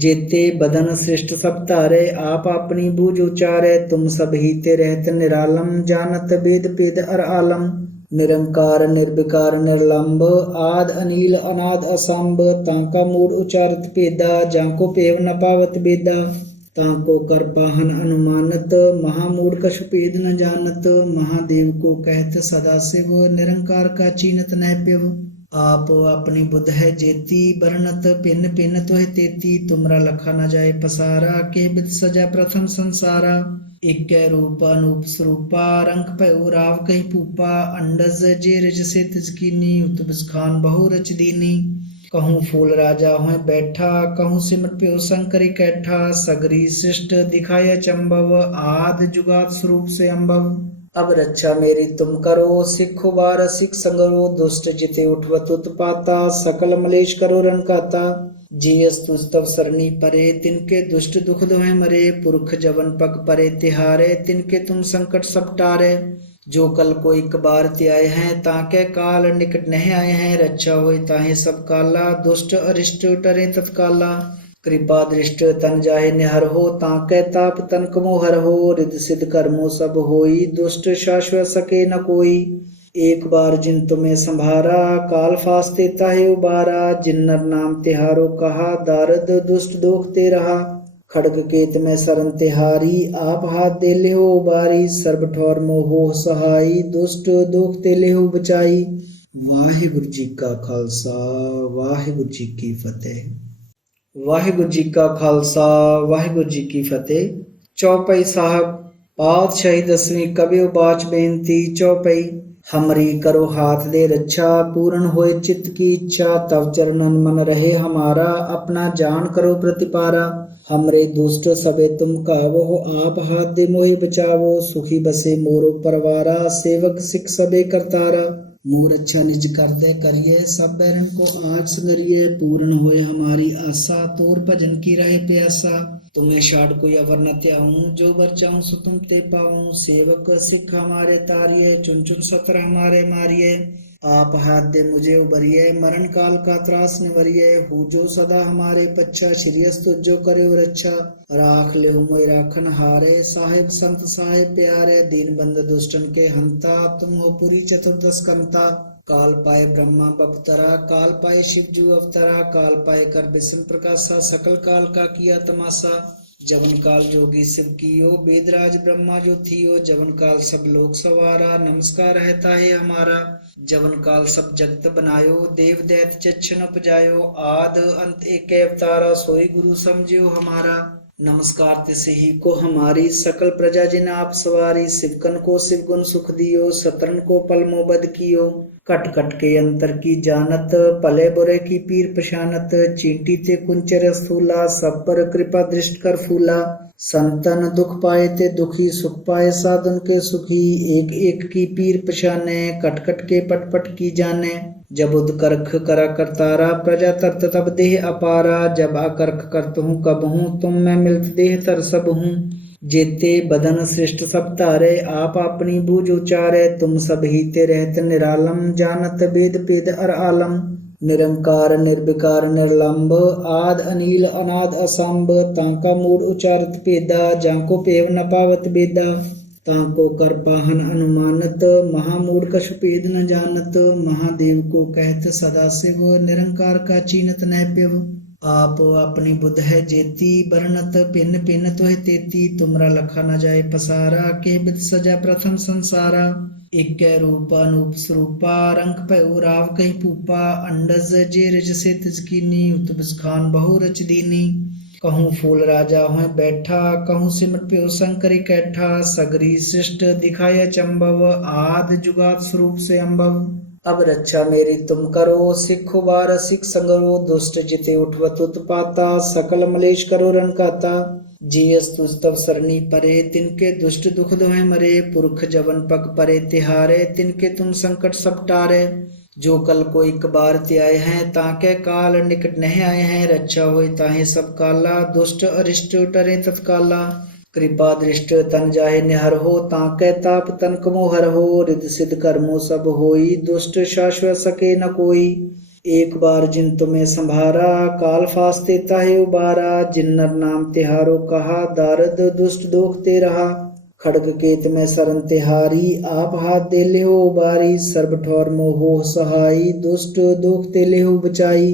जेते बदन श्रेष्ठ सब तारे आप अपनी बूझ उचारे तुम सब ही ते रहत निरालम जानत वेद पेद अर आलम निरंकार निर्विकार निर्लंब आद अनिल अनाद असंभ तांका मूड उचारत पेदा जाको पेव न पावत बेदा ताको कर पाहन अनुमानत महामूढ़ कछु पेद न जानत महादेव को कहत सदा शिव निरंकार का चीनत न प्यव आप अपनी बुध है जेती बरनत पिन पिन तुह तेती तुमरा लखा न जाए पसारा के बिद सजा प्रथम संसारा इक्कै रूप अनूप स्वरूपा रंग पयो राव कहीं पूपा अंडज जे रिज से तिजकीनी उतबिस खान बहु रच दीनी कहूँ फूल राजा होए बैठा कहूँ सिमट प्यो शंकर कैठा सगरी सृष्ट दिखाया चंबव आद जुगात स्वरूप से अम्बव अब रक्षा मेरी तुम करो सिखो बार सिख संगरो दुष्ट जिते उठवत उत्पाता सकल मलेश करो रण काता जियस तुझ तब सरनी परे तिनके दुष्ट दुख दोहे मरे पुरख जवन पग परे तिहारे तिनके तुम संकट सब टारे जो कल को एक बार त्याय हैं ताके काल निकट नहीं आए हैं रक्षा होई ताहे सब काला दुष्ट अरिष्ट टरे तत्काला कृपा दृष्ट तन जाहे निहर हो ताके ताप तन कमो हर हो रिद सिद्ध कर्मो सब होई दुष्ट शाश्वत सके न कोई एक बार जिन तुम्हें संभारा काल फास्ते ताहे उबारा जिन्नर नाम तिहारो कहा दारद दुष्ट दोख ते रहा खड़ग केत में सरन तिहारी आप हाथ दे ले हो उबारी सर्ब ठौर मोहो सहाई दुष्ट दोख ते ले हो बचाई। वाहिगुरु जी का खालसा वाहिगुरु जी की फतेह। वाहिगुरु जी का खालसा वाहिगुरु जी की फतेह। चौपाई साहब पातशाही दसवीं कबियो बाच बेनती चौपाई हमरी करो हाथ दे रक्षा पूर्ण होए चित्त की इच्छा तव चरणन मन रहे हमारा अपना जान करो प्रतिपारा हमरे दुष्ट सबे तुम कावो, आप हाथ दे मोहि बचावो। सुखी बसे मोरो परवारा, सेवक सिख सबे करतारा। मोर अच्छा निज कर दे करिए, सब बैरन को आग संगरिए। पूर्ण होए हमारी आशा, तोर भजन की रहे प्यासा। तुम्हें छाड़ कोई अवर न त्याऊं, जो बर चाहूं सो तुम ते पाऊं। सेवक सिख हमारे तारिये, चुन चुन सतर हमारे मारिये। आप हाथ दे मुझे उबरिये, मरण काल का त्रास निवरिये। हूँ जो सदा हमारे पच्छा, श्रीयस तुझो करे रक्षा। राख ले मोय राखन हारे, साहेब संत साहेब प्यारे। दीन बंद दुष्टन के हंता, तुम हो पुरी चतुर्दश कंता। काल पाए ब्रह्मा बपतरा, काल पाए शिव जू अवतरा। काल पाए कर बिशन प्रकाशा, सकल काल का किया तमाशा। जवन काल जोगी शिव कियो, वेदराज ब्रह्मा जो थियो। जवन काल सब लोक सवारा, नमस्कार रहता है हमारा। जवन काल सब जगत बनायो, देव दैत चच्छन उपजायो। आद अंत एक अवतारा, सोई गुरु समझियो हमारा। नमस्कार तिसे ही को हमारी, सकल प्रजा जिन आप सवारी। शिवकन को शिव गुण सुख दियो, सतरन को पल मोबद कियो। कट कट के अंतर की जानत, पले बुरे की पीर पशानत। चींटी ते कुंचर स्थूला, सब पर कृपा दृष्ट कर फूला। संतन दुख पाए ते दुखी, सुख पाए साधन के सुखी। एक एक की पीर पशाने, कट कट के पट पट की जाने। जब उद करख करा करतारा, प्रजा तरत तब देह अपारा। जब अकर्ख करत हूँ कब हूँ, तुम मैं मिलत देह तर सब हूँ। जेते बदन श्रेष्ठ सब तारे, आप अपनी बूझ उचारे। तुम सब ही ते रहत निरालम, जानत वेद पेद अर आलम। निरंकार निर्विकार निर्लंब, आद अनिल अनाद असंभ। तांका मूड उचारत पेदा, जाको पेव न पावत बेदा। ताको कर पाहन अनुमानत, महामूढ़ कछु पेद न जानत। महादेव को कहत सदा शिव, निरंकार का चीनत न पिव। आप अपनी बुध है जेती, बरनत पिन पिन तुह तेती। तुमरा लखा न जाए पसारा, के बिद सजा प्रथम संसारा। एक रूप अनूप स्वरूपा, रंग पयो राव कही पूपा। अंडज जे रिज से तिजकीनी, उतबिस खान बहु रच दीनी। कहूँ फूल राजा हो बैठा, कहूँ सिमट प्यो शंकर कैठा। सगरी सृष्ट दिखाया चंबव, आद जुगात स्वरूप से अम्बव। अब रक्षा मेरी तुम करो, सिखो बार सिख संगरो। दुष्ट जिते उठवत उत्पाता, सकल मलेश करो रन काता। जियस तुझ तब सरनी परे, तिनके दुष्ट दुख दोहे मरे। पुरख जवन पग परे तिहारे, तिनके तुम संकट सब टारे। जो कल को एक बार त्याए हैं, ताके काल निकट नहीं आए हैं। रक्षा होई ताहे सब काला, दुष्ट अरिष्ट टरे तत्काला। कृपा दृष्ट तन जाहे निहर हो, ताके ताप तन कमो हर हो। रिद सिद्ध कर्मो सब होई, दुष्ट शाश्वत सके न कोई। एक बार जिन तुम्हें संभारा, काल फास्ते ताहे उबारा। जिन्नर नाम तिहारो कहा, दारद दुष्ट दोख ते रहा। खड़ग केत में सरन तिहारी, आप हाथ दे ले हो उबारी। सर्ब ठौर मोहो सहाई, दुष्ट दोख ते ले हो बचाई।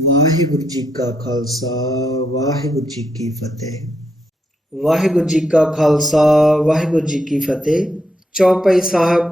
वाहिगुरु जी का खालसा, वाहिगुरु जी की फतेह। वाहिगुरु जी का खालसा, वाहिगुरु जी की फतेह। चौपाई साहब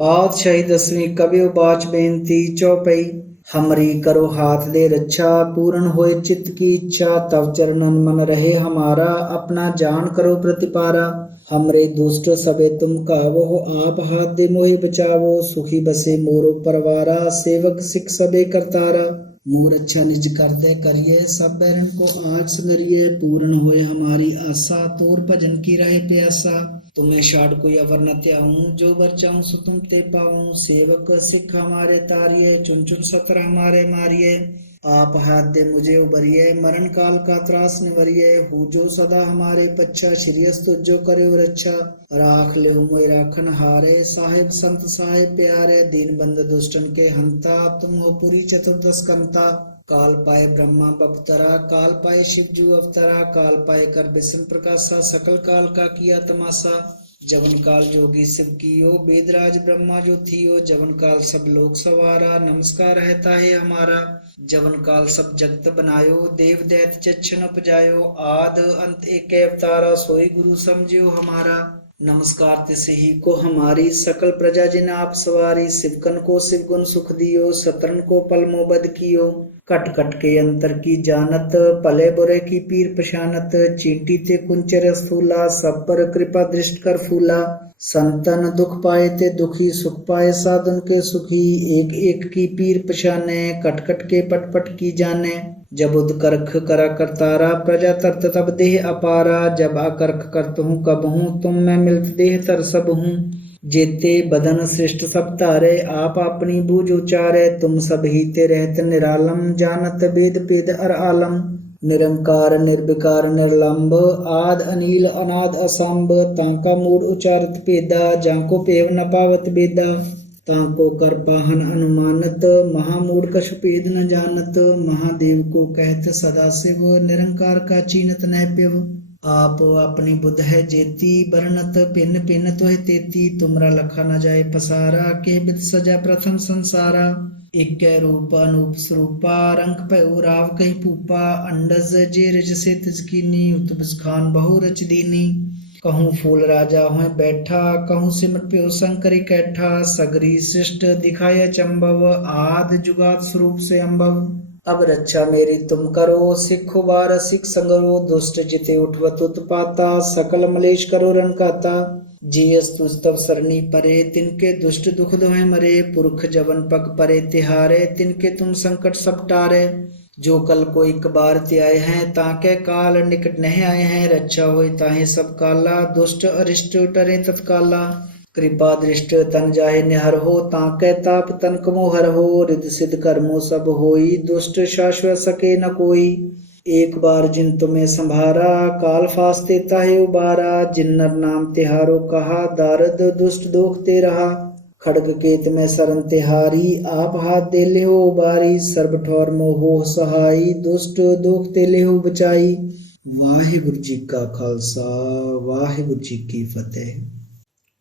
पातशाही दसवीं कबियो बाच बेनती। चौपाई हमरी करो हाथ दे रक्षा, पूर्ण होए चित्त की इच्छा। तव चरणन मन रहे हमारा, अपना जान करो प्रतिपारा। हमरे दुष्ट सबे तुम कावो, आप हाथ दे मोहि बचावो। सुखी बसे मोरो परवारा, सेवक सिख सबे करतारा। मोर अच्छा निज कर दे करिए, सब बैरन को आग संगरिए। पूर्ण होए हमारी आशा, तोर भजन की रहे प्यासा। तुम्हें छाड़ कोई अवर न त्याऊं, जो बर चाहूं सो तुम ते पाऊं। सेवक सिख हमारे तारिये, चुन चुन सतर हमारे मारिये। आप हाथ दे मुझे उबरिये, मरण काल का त्रास निवरिये। हूँ जो सदा हमारे पच्छा, श्रीयस तुझो करे रक्षा। राख ले मोय राखन हारे, साहेब संत साहेब प्यारे। दीन बंद दुष्टन के हंता, तुम हो पुरी चतुर्दश कंता। काल पाए ब्रह्मा बपतरा, काल पाए शिव जू अवतरा। काल पाए कर बिशन प्रकाशा, सकल काल का किया तमाशा। जवन काल जोगी शिव कियो, वेदराज ब्रह्मा जो थियो। जवन काल सब लोक सवारा, नमस्कार रहता है हमारा। जवन काल सब जगत बनायो, देव दैत चच्छन उपजायो। आद अंत एक अवतारा, सोई गुरु समझियो हमारा। नमस्कार तिसे ही को हमारी, सकल प्रजा जिन आप सवारी। शिवकन को शिव गुण सुख दियो, सतरन को पल मोबद कियो। कट कट के अंतर की जानत, पले बुरे की पीर पशानत। चींटी ते कुंचर स्थूला, सब पर कृपा दृष्ट कर फूला। संतन दुख पाए ते दुखी, सुख पाए साधन के सुखी। एक एक की पीर पशाने, कट कट के पट पट की जाने। जब उदकर्ख करा करतारा, प्रजा तरत तब देह अपारा। जब अकर्ख करत हूँ कब हूँ, तुम मैं मिलत देह तर सब हूँ। जेते बदन सृष्ट सब तारे, आप अपनी बूझ उचारे। तुम सब हीते रहत निरालम, जानत वेद पेद अर आलम। निरंकार निर्विकार निर्लंब, आद अनील अनाद असंभ। तांका मूड उचारत पेदा, जाको पेव न पावत बेदा। तांको कर पाहन अनुमानत, महामूढ़ कछु पेद न जानत। महादेव को कहत सदा शिव, निरंकार का चीनत न प्यव। आप अपनी बुध है जेती, बरनत पिन पिन तोह तेती। तुमरा लखा न जाए पसारा, के बिद सजा प्रथम संसारा। एक रूप अनूप स्वरूपा, रंग पे राव कही पूपा। अंडज जे रिज से तिजकीनी, उतबिस खान बहु रच दीनी। कहूँ फूल राजा हों बैठा, कहूँ सिमट प्यो शंकरी कैठा। सगरी सृष्ट दिखाया चंबव, आद जुगात स्वरूप से अम्बव। अब रक्षा मेरी तुम करो, सिखो बार सिख संगरो। दुष्ट जिते उठवत उत्पाता, सकल मलेश करो रनकाता। जियस तुझ तब सरनी परे, तिनके दुष्ट दुख दोहे मरे। पुरख जवन पग परे तिहारे, तिनके तुम संकट सब टारे। जो कल को एक बार त्याय हैं, ताके काल निकट नहीं आए हैं। रक्षा होई ताहे सब काला, दुष्ट अरिष्ट टरे तत्काला। कृपा दृष्ट तन जाहे निहर हो, ताके ताप तन कमो हर हो। रिद सिद्ध कर्मो सब होई, दुष्ट शाश्वत सके न कोई। एक बार जिन तुम्हें संभारा, काल फास्ते ताहे उबारा। जिन्नर नाम तिहारो कहा, दारद दुष्ट दोख ते रहा। खड़ग केत में सरन तिहारी, आप हाथ दे ले हो उबारी। सर्ब ठौर मोहो सहाई, दुष्ट दोख ते ले हो बचाई। वाहिगुरु जी का खालसा, वाहिगुरु जी की फतेह।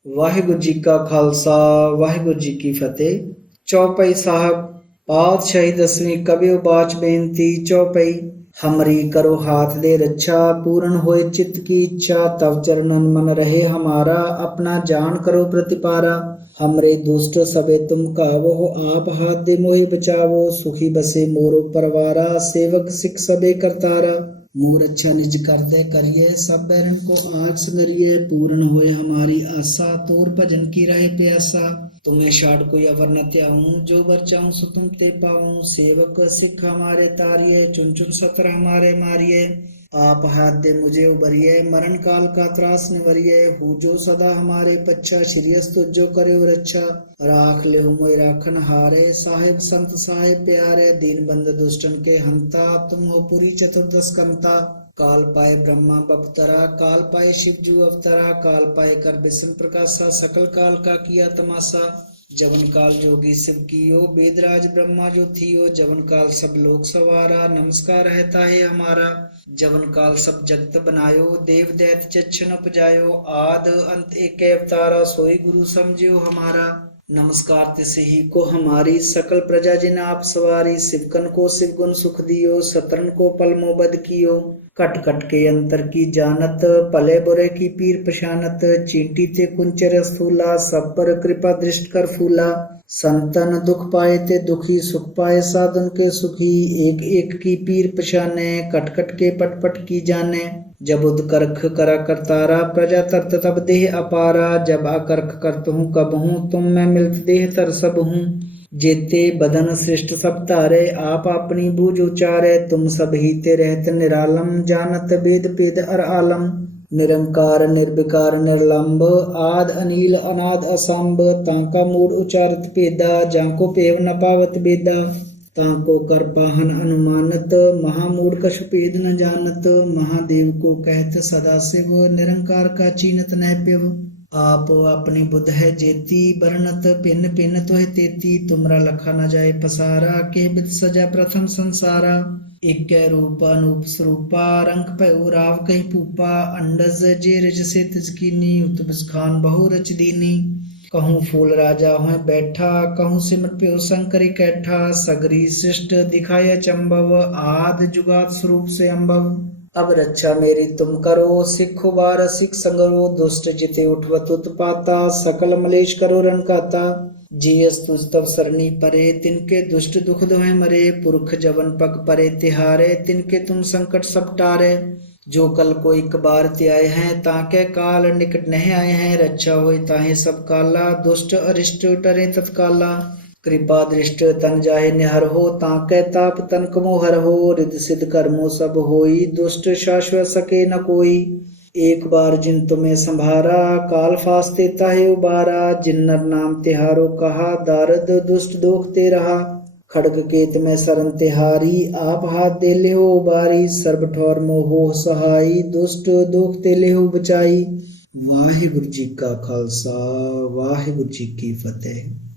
वाहिगुरु जी का खालसा, वाहिगुरु जी की फतेह। चौपाई साहब पातशाही दसवीं कबियो बाच बेनती। चौपाई हमरी करो हाथ दे रक्षा, पूर्ण होए चित्त की इच्छा। तब चरणन मन रहे हमारा, अपना जान करो प्रतिपारा। हमरे दुष्ट सबे तुम कावो, आप हाथ दे मोहि बचावो। सुखी बसे मोरो परवारा, सेवक सिख सबे करतारा। मोर अच्छा निज कर दे करिए, सब बैरन को आग संगरिए। पूर्ण होए हमारी आशा, तोर भजन की रहे प्यासा। तुम्हें शाड़ कोई अवर न त्याऊं, जो बर चाहूं सो तुम ते पाऊं। सेवक सिख हमारे तारिये, चुन चुन सतर हमारे मारिये। आप हाथ दे मुझे उबरिये, मरण काल का त्रास निवरिये। हु जो सदा हमारे पच्छा, श्रीयस तुझो करे रक्षा। राख ले मोय राखन हारे, साहेब संत साहेब प्यारे। दीन बंद दुष्टन के हंता, तुम हो पुरी चतुर्दश कंता। काल पाए ब्रह्मा बपतरा, काल पाए शिव जू अवतरा। काल पाए कर बिसन प्रकाशा, सकल काल का किया तमाशा। जवन काल जोगी शिव कियो, वेदराज ब्रह्मा जो थियो। जवन काल सब लोक सवारा, नमस्कार रहता है हमारा। जवन काल सब जगत बनायो, देव दैत चच्छन उपजायो। आद अंत एक अवतारा, सोई गुरु समझियो हमारा। नमस्कार तिसे ही को हमारी, सकल प्रजा जिन आप सवारी। शिवकन को शिव गुण सुख दियो, सतरन को पल मोबद कियो। कट कट के अंतर की जानत, पले बुरे की पीर पशानत। चींटी ते कुंचर स्थूला, सब पर कृपा दृष्ट कर फूला। संतन दुख पाए ते दुखी, सुख पाए साधन के सुखी। एक एक की पीर पशाने, कट कट के पट पट की जाने। जब उदकर्ख करा करतारा, प्रजा तरत तब देह अपारा। जब अकर्ख करत हूँ कब हूँ, तुम मैं मिलत देह तर सब हूँ। जेते बदन सृष्ट सब तारे, आप अपनी बूझ उचारे। तुम सब हीते रहत निरालम, जानत वेद पेद अर आलम। निरंकार निर्विकार निर्लंब, आद अनील अनाद असंभ। तांका मूड उचारत पेदा, जाको पेव न पावत बेदा। तांको कर पाहन अनुमानत, महामूढ़ कछु पेद न जानत। महादेव को कहत सदा शिव, निरंकार का चीनत न प्यव। आप अपनी बुध है जेती, बरनत पिन पिन तोह तेती। तुमरा लखा न जाए पसारा, के बिद सजा प्रथम संसारा। एक रूप अनूप स्वरूपा, रंग पे राव कही पूपा। अंडज जे रिज से तिजकीनी, उतबिस खान बहु रच दीनी। कहूँ फूल राजा हों बैठा, कहूँ सिमट प्यो शंकरी कैठा। सगरी सृष्ट दिखाया चंबव, आद जुगात स्वरूप से अम्बव। अब रक्षा मेरी तुम करो, सिखो बार सिख संगरो। दुष्ट जिते उठवत उत्पाता, सकल मलेश करो रनकाता। जियस तुझ तब सरनी परे, तिनके दुष्ट दुख दोहे मरे। पुरख जवन पग परे तिहारे, तिनके तुम संकट सब टारे। जो कल को एक बार त्याय हैं, ताके काल निकट नहीं आए हैं। रक्षा होई ताहे सब काला, दुष्ट अरिष्ट टरे तत्काला। कृपा दृष्ट तन जाहे निहर हो, ताकै ताप तन कमो हर हो। रिद सिद्ध कर्मो सब होई, दुष्ट शाश्वत सके न कोई। एक बार जिन तुम्हें संभारा, काल फास्ते ताहे उबारा। जिन नर नाम तिहारो कहा, दारद दुष्ट दोख ते रहा। खड़ग केत में सरन तिहारी, आप हाथ दे ले हो उबारी। सर्ब ठौर मोहो सहाई, दुष्ट दोख ते ले हो बचाई। वाहिगुरु जी का खालसा, वाहिगुरु जी की फतेह।